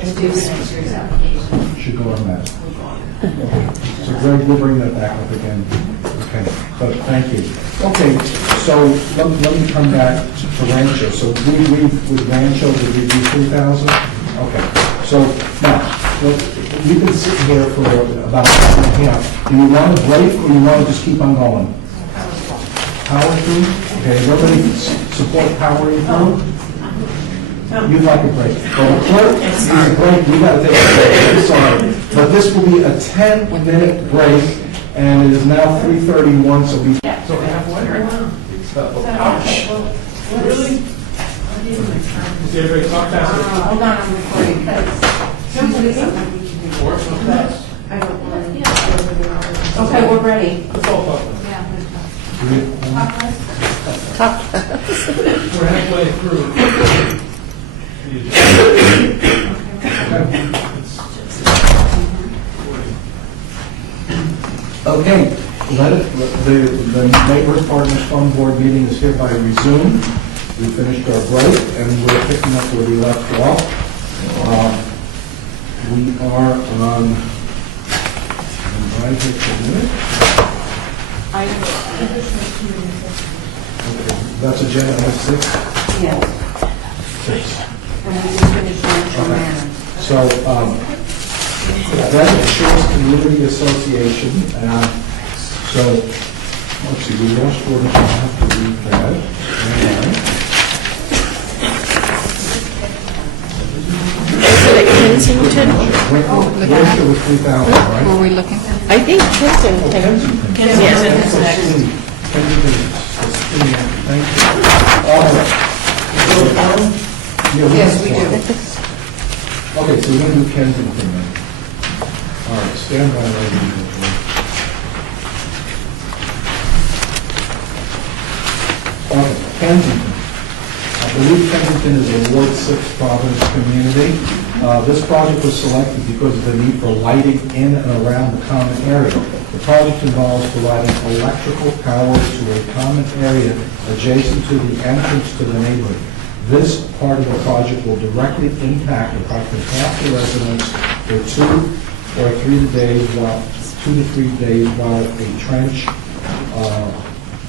to do next year's application. Should go on that. We'll go on. Okay. So Greg, we'll bring that back up again. Okay, but thank you. Okay, so let me come back to Rancho. So we agree with Rancho to review 3,000? Okay, so now, you've been sitting here for about an hour and a half. Do you want a break or you want to just keep on going? Power through? Okay, everybody support powering through? You'd like a break. Well, the clerk needs a break, we got to take a break, I'm sorry. But this will be a 10-minute break, and it is now 3:31, so we... So we have one Ouch. Really? Is everybody talk faster? Hold on, I'm recording. I don't want to. Okay, we're ready. Let's all talk. We're halfway through. the agenda. Okay, the Neighborhood Partners Fund Board meeting is hereby resumed. We finished our break, and we're picking up where we left off. We are on, right here for a minute. Okay, that's agenda item 6? Yes. 6. And we just finished Rancho Okay. Manor. So, that Insurance Community Association, so, let's see, we lost Gordon, so I have to read that. Is it at Kensington? Rancho was 3,000, right? Were we looking? I think Kensington. Kensington. Kensington is next. Kensington is, thank you. All right. Yes, we do. Okay, so we're going to do Kensington then. All right, stand by, ladies and gentlemen. Okay, Kensington. I believe Kensington is a Ward 6 Providence community. This project was selected because of the need for lighting in and around the common area. The project involves providing electrical power to a common area adjacent to the entrance to the neighborhood. This part of the project will directly impact approximately half the residents for 2 to 3 days while a trench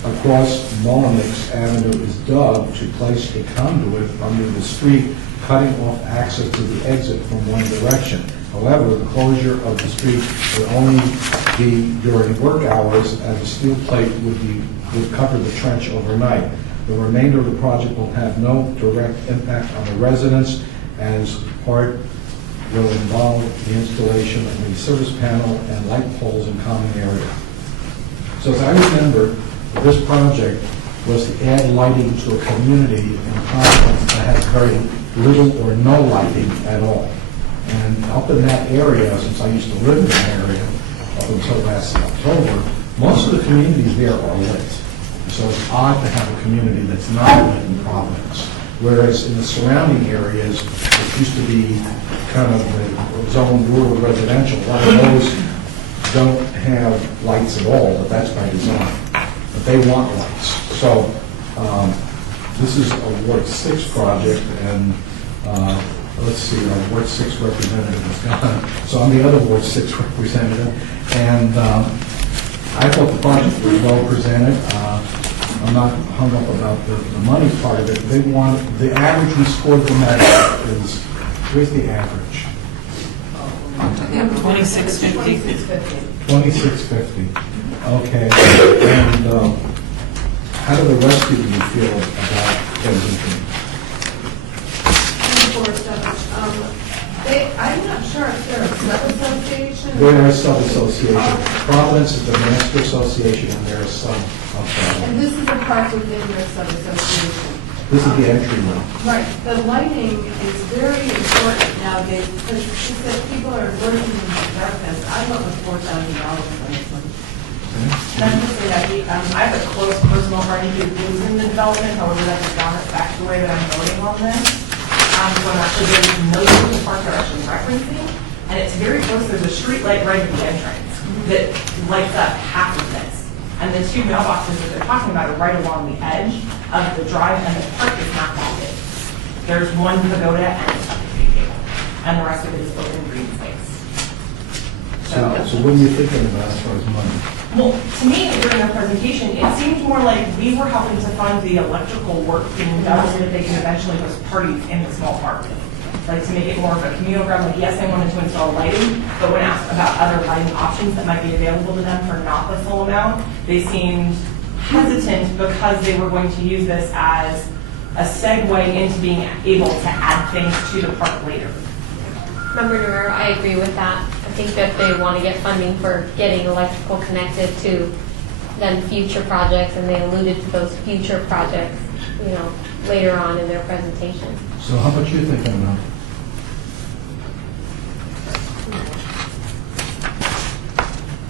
across Mullenix Avenue is dug to place a conduit under the street, cutting off access to the exit from one direction. However, the closure of the street would only be during work hours, as a steel plate would cover the trench overnight. The remainder of the project will have no direct impact on the residents, as part will involve the installation of a service panel and light poles in common area. So as I remember, this project was to add lighting to a community in Providence that has very little or no lighting at all. And up in that area, since I used to live in that area up until last October, most of the communities there are lit. So it's odd to have a community that's not lit in Providence. whereas in the surrounding areas, it used to be kind of the zone rural residential. A lot of those don't have lights at all, but that's by design. But they want lights. So this is a Ward 6 project, and let's see, our Ward 6 representative is gone. So I'm the other Ward 6 representative, and I thought the project was well presented. I'm not hung up about the money part of it. They want, the average we scored them at is, where's the average? 2650. 2650. Okay. And how do the rest of you feel about Kensington? I'm not sure if they're a sub-association. They're a sub-association. Providence is the master association, and they're a sub. Okay. And this is a part within their sub-association. This is the entry now. Right, the lighting is very important nowadays, because she said people are working in the darkness. I went with $4,000 on this one. And I'm just saying that I have a close personal party who lives in the development, however, that's not back to the way that I'm voting on this. So I'm actually very familiar with the park they're actually referencing, and it's very close. There's a street light right at the entrance that lights up half of this. And the two mailboxes that they're talking about are right along the edge of the drive, and the park is not that big. There's one pagoda and a septic table, and the rest of it is open green space. So what are you thinking about as far as money? Well, to me, during their presentation, it seemed more like these were helping to fund the electrical work being done so that they can eventually host parties in the small park. Like to make it more of a communal ground, like yes, they wanted to install lighting, but when asked about other lighting options that might be available to them for not the full amount, they seemed hesitant because they were going to use this as a segue into being able to add things to the park later. Member Nuer, I agree with that. I think that they want to get funding for getting electrical connected to then future projects, and they alluded to those future projects, later on in their presentation. So how much are you thinking about?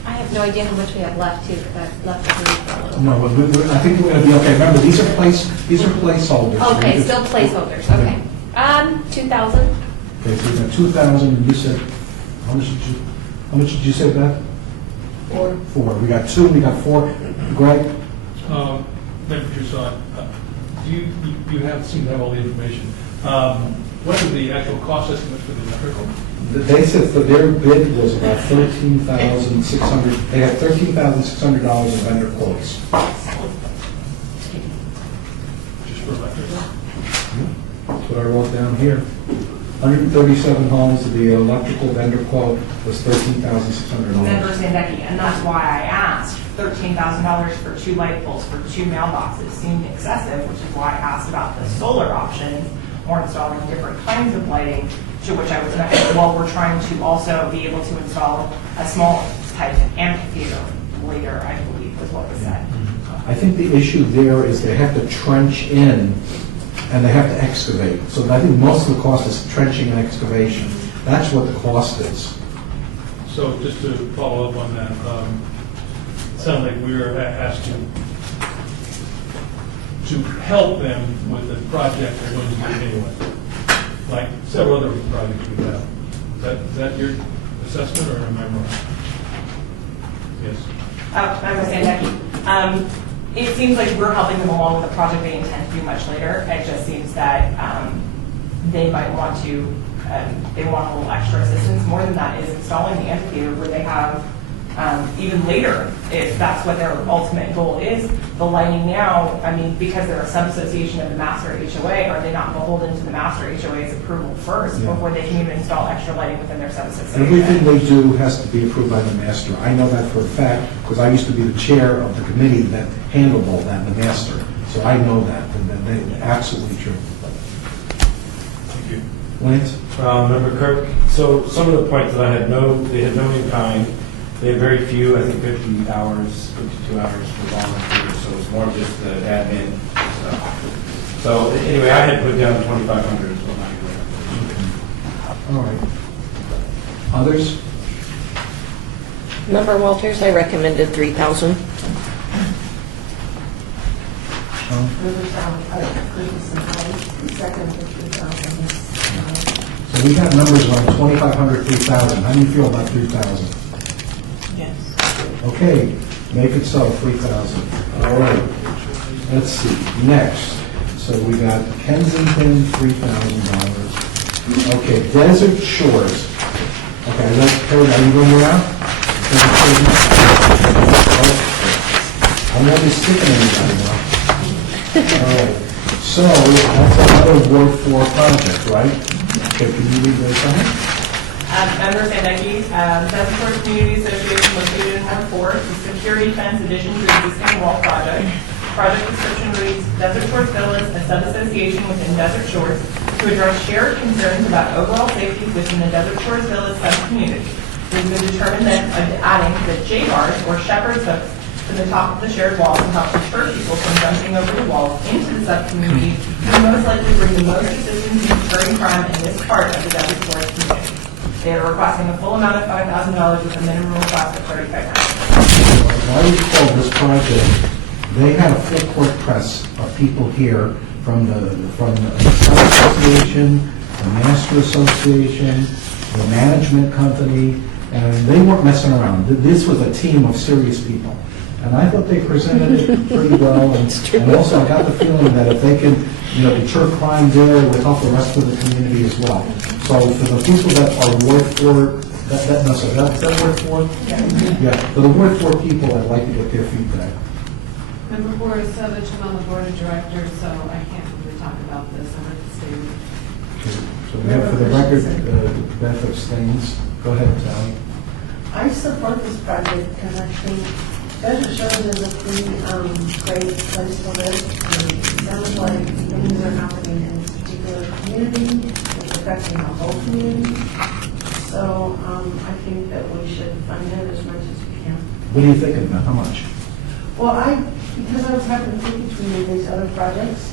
I have no idea how much we have left too, because I've left the meeting for a little. No, but I think we're going to be okay. Remember, these are placeholders. Okay, still placeholders, okay. 2,000. Okay, so we got 2,000, and you said, how much did you say, Beth? 4. 4. We got 2, we got 4. Greg? Member Toussaint, you seem to have all the information. What is the actual cost estimate for the electrical? They said that their bid was about $13,600. They had $13,600 in vendor quotes. Just for electrical? That's what I wrote down here. 137 homes, the electrical vendor quote was $13,600. Member Sandecki, and that's why I asked $13,000 for 2 light poles for 2 mailboxes seemed excessive, which is why I asked about the solar options or installing different kinds of lighting, to which I was connected. Well, we're trying to also be able to install a small type amphitheater later, I believe was what was said. I think the issue there is they have to trench in and they have to excavate. So I think most of the cost is trenching and excavation. That's what the cost is. So just to follow up on that, it sounds like we were asked to help them with the project they're going to do anyway, like several other projects we have. Is that your assessment, or am I wrong? Yes. Member Sandecki, it seems like we're helping them along with a project they intend to do much later. It just seems that they might want to, they want a little extra assistance. More than that is installing the amphitheater where they have, even later, if that's what their ultimate goal is, the lighting now, I mean, because they're a sub-association of the master HOA, are they not beholden to the master HOA's approval first before they can even install extra lighting within their sub-association? Everything they do has to be approved by the master. I know that for a fact because I used to be the chair of the committee that handled all that, the master. So I know that, and they're absolutely true. Thank you. Lance? Member Kirk, so some of the points that they had no in kind. They have very few, I think 52 hours for volunteers, so it's more just the admin stuff. So anyway, I had put down 2,500 as well. All right. Others? Member Walters, I recommended 3,000. Rivertown, Christmas and Heights, second with 2,000. So we got numbers on 2,500, 3,000. How do you feel about 3,000? Yes. Okay, make it so, 3,000. All right. Let's see, next. So we got Kensington, $3,000. Okay, Desert Shores. Okay, let's carry that. Are you going around? I'm not just sticking anybody now. All right. So that's another Ward 4 project, right? Okay, can you read those on? Member Sandecki, Desert Shores Community Association located in Ward 4, the security fence addition to existing wall project. Project description reads, Desert Shores Villas, a sub-association within Desert Shores, to address shared concerns about overall safety within the Desert Shores Villas sub-community. It has been determined that adding the J-bars or shepherd's hooks to the top of the shared walls will help deter people from jumping over the walls into the sub-community and most likely bring the most assistance in deterring crime in this part of the Desert Shores community. They are requesting a full amount of $5,000 with a minimum request of $3,500. Why do you call this project? They had a full court press of people here from the Association, the Master Association, the management company, and they weren't messing around. This was a team of serious people. And I thought they presented it pretty well, and also I got the feeling that if they can, deter crime there, it would help the rest of the community as well. So for the people that are Ward 4, is that Ward 4? Yeah, for the Ward 4 people, I'd like to get their feedback. Member Boris Savage, I'm on the board of directors, so I can't really talk about this. I'm at the stage. So we have for the record, Beth abstains. Go ahead, Sally. I support this project because I think Desert Shores is a pretty great place to live. It sounds like things are happening in this particular community. It's affecting the whole community. So I think that we should fund it as much as we can. What are you thinking about? How much? Well, because I was having to pick between these other projects,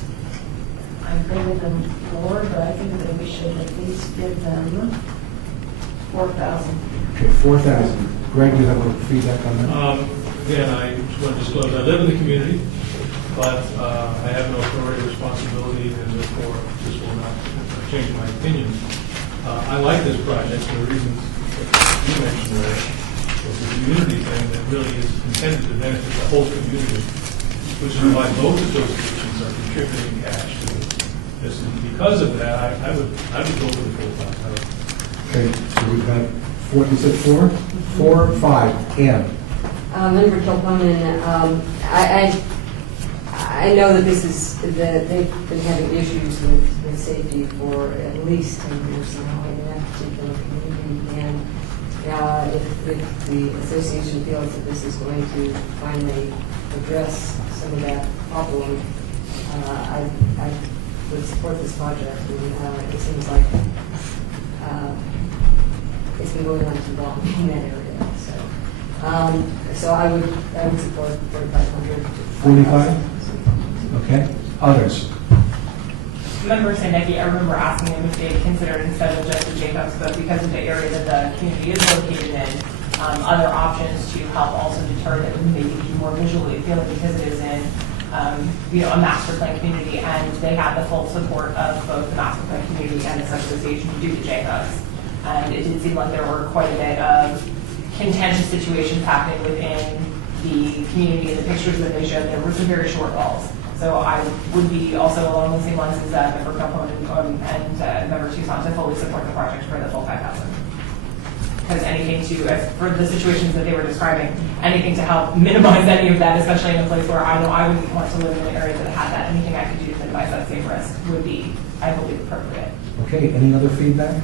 I graded them lower, but I think that we should at least give them 4,000. Okay, 4,000. Greg, do you have a feedback on that? Again, I just want to disclose, I live in the community, but I have no authority or responsibility, and therefore this will not change my opinion. I like this project for the reasons that you mentioned there. It's a community thing that really is intended to benefit the whole community, which is why both associations are contributing cash to this. And because of that, I would go with the full $5,000. Okay, so we've got 4, you said 4? 4, 5, Ann. Member Kilponen, I know that they've been having issues with safety for at least 10 years now in that particular community. And if the association feels that this is going to finally address some of that problem, I would support this project. And it seems like it's been going on too long in that area. So I would support 4,500. 45? Okay. Others? Member Sandecki, I remember asking them if they had considered instead of just the Jacobs, but because of the area that the community is located in, other options to help also deter them, maybe be more visually appealing because it is in a master plan community, and they have the full support of both the master plan community and this association to do the Jacobs. And it did seem like there were quite a bit of contentious situations happening within the community. In the pictures that they showed, there were some very short walls. So I would be also along the same lines as Member Kilponen and Member Toussaint to fully support the project for the full 5,000. Because anything for the situations that they were describing, anything to help minimize any of that, especially in a place where I know I wouldn't want to live in an area that had that, anything I could do to minimize that same risk would be, I believe, appropriate. Okay, any other feedback?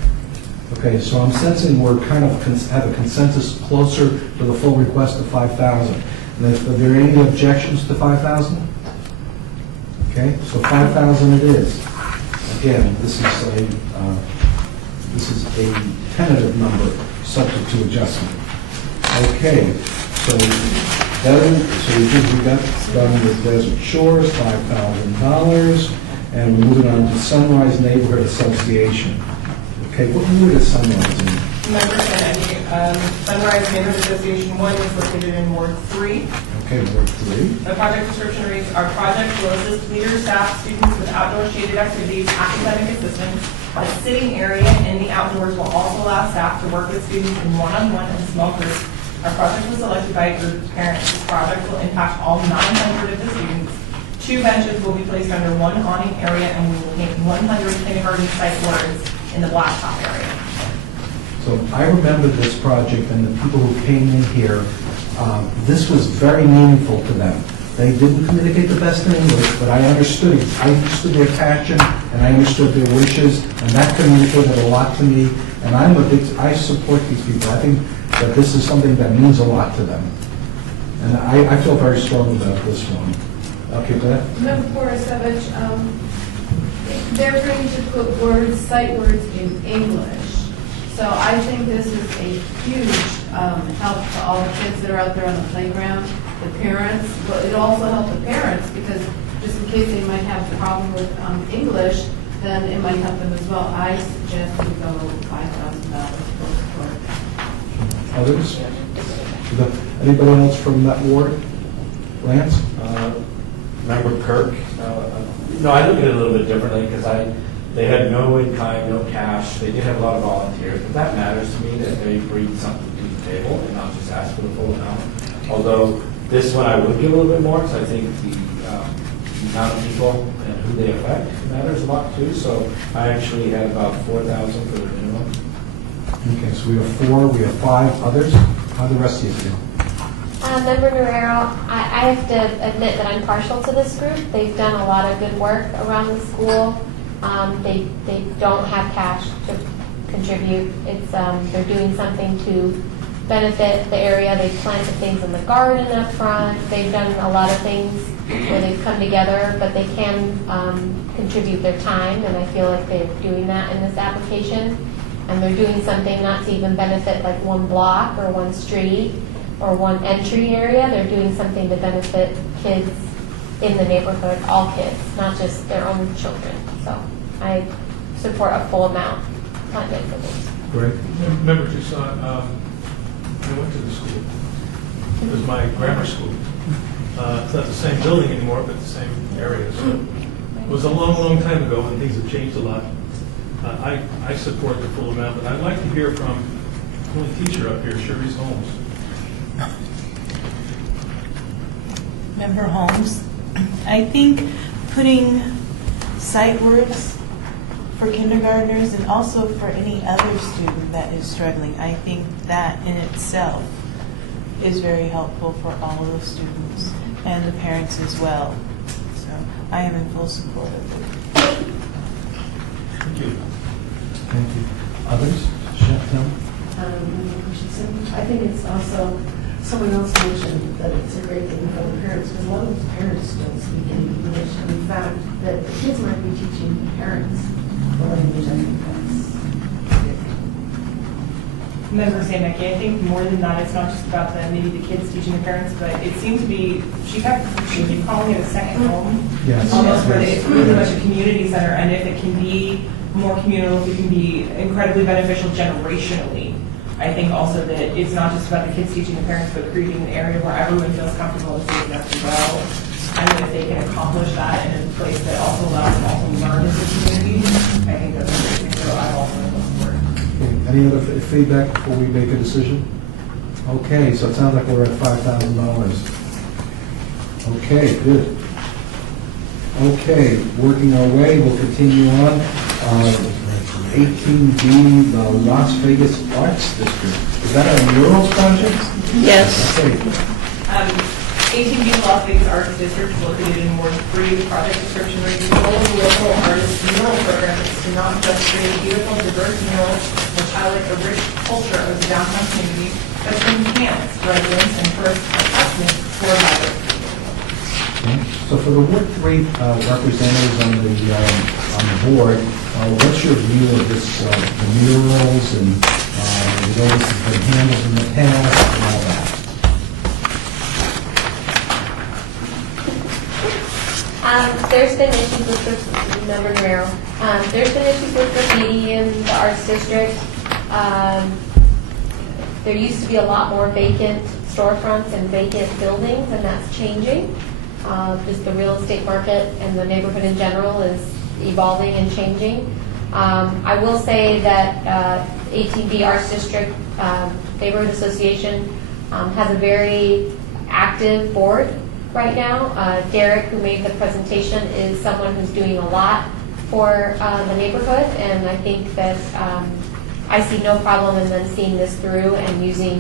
Okay, so I'm sensing we're kind of have a consensus closer to the full request of 5,000. Are there any objections to 5,000? Okay, so 5,000 it is. Again, this is a tentative number subject to adjustment. Okay, so we think we got done with Desert Shores, $5,000, and we're moving on to Sunrise Neighborhood Association. Okay, what unit is Sunrise in? Member Sandecki, Sunrise Neighborhood Association 1 is located in Ward 3. Okay, number 3. The project description reads, our project will assist leaders, staff, students with outdoor shaded activities, academic assistance. A sitting area in the outdoors will also allow staff to work with students in one-on-one and small groups. Our project was selected by a group of parents. This project will impact all 900 of the students. 2 benches will be placed under one awning area, and we will paint 100 kindergarten site words in the blacktop area. So I remember this project and the people who came in here, this was very meaningful to them. They didn't communicate the best in English, but I understood it. I understood their passion and I understood their wishes, and that communicated a lot to me. And I support these people. I think that this is something that means a lot to them. And I feel very strongly about this one. Okay, go ahead. Member Porasevich, they're going to put sight words in English. So I think this is a huge help to all the kids that are out there on the playground, the parents, but it also helps the parents because just in case they might have a problem with English, then it might help them as well. I suggest we go $5,000 for Others? Anybody else from that ward? Lance? Member Kirk, no, I look at it a little bit differently because they had no in-kind, no cash. They did have a lot of volunteers, but that matters to me that they bring something to the table and not just ask for the full amount. Although this one I would give a little bit more because I think the amount of people and who they affect matters a lot too. So I actually had about 4,000 for the minimum. Okay, so we have 4, we have 5 others. How do the rest of you feel? Member Guerrero, I have to admit that I'm partial to this group. They've done a lot of good work around the school. They don't have cash to contribute. It's they're doing something to benefit the area. They've planted things in the garden up front. They've done a lot of things where they've come together, but they can contribute their time, and I feel like they're doing that in this application. And they're doing something not to even benefit like one block or one street or one entry area. They're doing something to benefit kids in the neighborhood, all kids, not just their own children. So I support a full amount funded for this. Great. Member Toussaint, I went to the school. It was my grammar school. It's not the same building anymore, but the same area. So it was a long, long time ago, and things have changed a lot. I support the full amount, but I'd like to hear from the only teacher up here, Cherise Holmes. Member Holmes, I think putting sight words for kindergartners and also for any other student that is struggling, I think that in itself is very helpful for all of the students and the parents as well. So I am in full support of it. Thank you. Thank you. Others? Chantel? I think it's also, someone else mentioned that it's a great thing for the parents, because a lot of the parents don't speak any English. And in fact, that the kids might be teaching the parents the language. I think that's good. Member Sandecki, I think more than that, it's not just about maybe the kids teaching the parents, but it seemed to be, she kept calling it a second home. Yes. Almost where Yes. it's really much a community center, and if it can be more communal, if it can be incredibly beneficial generationally, I think also that it's not just about the kids teaching the parents, but creating an area where everyone feels comfortable and safe enough to go. And if they can accomplish that in a place that also allows them also to learn as a community, I think that's a great thing. So I'm also in support. Okay. Any other feedback before we make a decision? Okay, so it sounds like we're at $5,000. Okay, good. Okay, working our way, we'll continue on. 18B, the Las Vegas Arts District. Is that a murals project? Yes. Okay. 18B Las Vegas Arts District is located in Ward 3. The project description reads, the goal of the local artist mural program is to not just create beautiful, diverse murals which highlight the rich culture of the downtown community, but to enhance residents and tourist attractions for others. Okay. So for the Ward 3 representatives on the board, what's your view of this, the murals and the way this has been handled in the past and all that? There's been issues with Member Guerrero. There's been issues with graffiti in the arts district. There used to be a lot more vacant storefronts and vacant buildings, and that's changing. Just the real estate market and the neighborhood in general is evolving and changing. I will say that 18B Arts District Neighborhood Association has a very active board right now. Derek, who made the presentation, is someone who's doing a lot for the neighborhood, and I think that I see no problem in them seeing this through and using,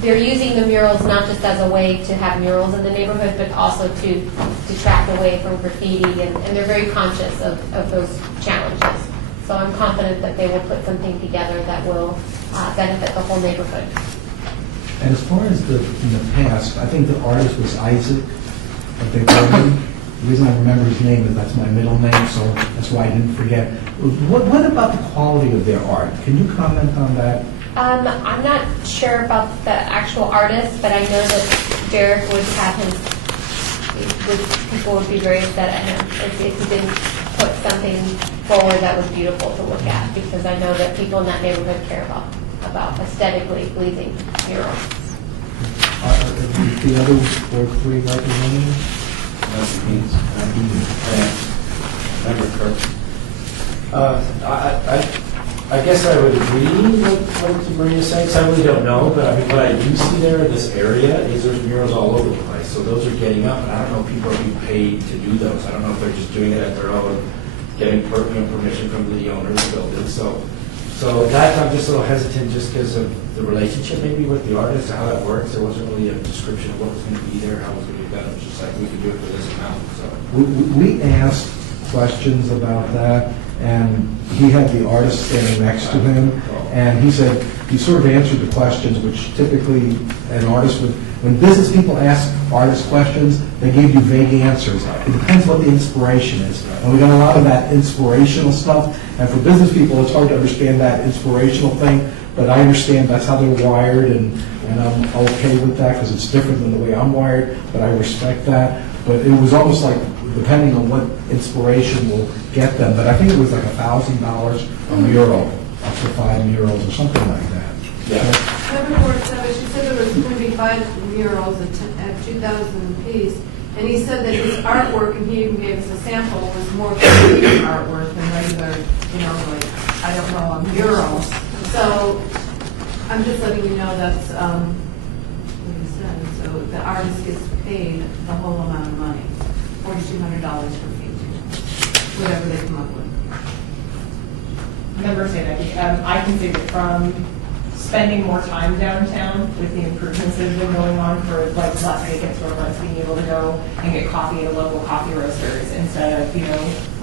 they're using the murals not just as a way to have murals in the neighborhood, but also to detract away from graffiti, and they're very conscious of those challenges. So I'm confident that they will put something together that will benefit the whole neighborhood. And as far as in the past, I think the artist was Isaac, but they called him. The reason I remember his name is that's my middle name, so that's why I didn't forget. What about the quality of their art? Can you comment on that? I'm not sure about the actual artist, but I know that Derek would have people would be very upset at him if he didn't put something forward that was beautiful to look at, because I know that people in that neighborhood care about aesthetically pleasing murals. The other Ward 3 representatives? Member Kirk. I guess I would agree with what Maria said, 'cause I really don't know, but I mean, what I do see there in this area is there's murals all over the place, so those are getting up, and I don't know if people are being paid to do those. I don't know if they're just doing it at their own, getting permission from the owner of the building, so that I'm just a little hesitant just because of the relationship maybe with the artist, how that works. There wasn't really a description of what was going to be there, how it was going to be done. It was just like, we could do it for this amount, so. We asked questions about that, and he had the artist standing next to him, and he said, he sort of answered the questions, which typically an artist would, when business people ask artists questions, they give you vague answers. It depends what the inspiration is. And we got a lot of that inspirational stuff, and for business people, it's hard to understand that inspirational thing, but I understand that's how they're wired, and I'm okay with that, because it's different than the way I'm wired, but I respect that. But it was almost like, depending on what inspiration will get them, but I think it was like $1,000 a mural, up to 5 murals or something like that. Yeah. Member Ward 7, she said there was going to be 5 murals at 2,000 apiece, and he said that his artwork, and he even gave us a sample, was more creative artwork than regular, like, I don't know, a mural. So I'm just letting you know that's what he said. So the artist gets paid the whole amount of money, $4,200 for painting, whatever they come up with. Member Sadecki, I can say that from spending more time downtown with the improvements that have been going on for like less vacant storefronts, being able to go and get coffee at a local coffee roasters instead of,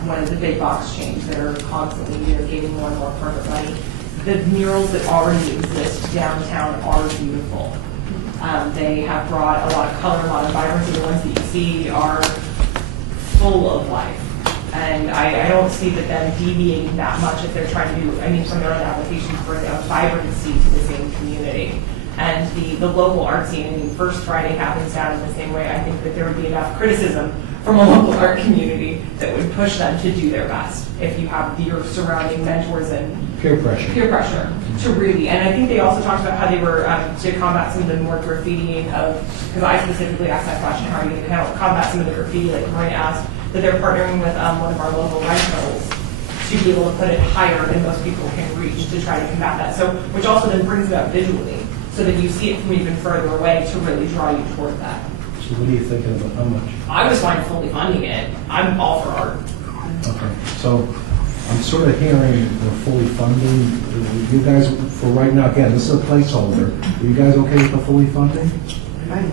one of the big box chains that are constantly, giving more and more permit money. The murals that already exist downtown are beautiful. They have brought a lot of color, a lot of vibrancy. The ones that you see are full of life. And I don't see that them deviating that much if they're trying to do, from their own applications, bring a vibrancy to the same community. And the local art scene, First Friday happens down in the same way. I think that there would be enough criticism from a local art community that would push them to do their best if you have your surrounding mentors and Peer pressure. To really, and I think they also talked about how they were to combat some of the more graffitiing of, because I specifically asked that question, how are you going to combat some of the graffiti, like Maria asked, that they're partnering with one of our local rentals to be able to put it higher than most people can reach to try to combat that. So, which also then brings it up visually, so that you see it from even further away to really draw you toward that. So what are you thinking about, how much? I was fine fully funding it. I'm all for art. Okay, so I'm sort of hearing the fully funding. You guys, for right now, again, this is a placeholder. Are you guys okay with the fully funding? Fine.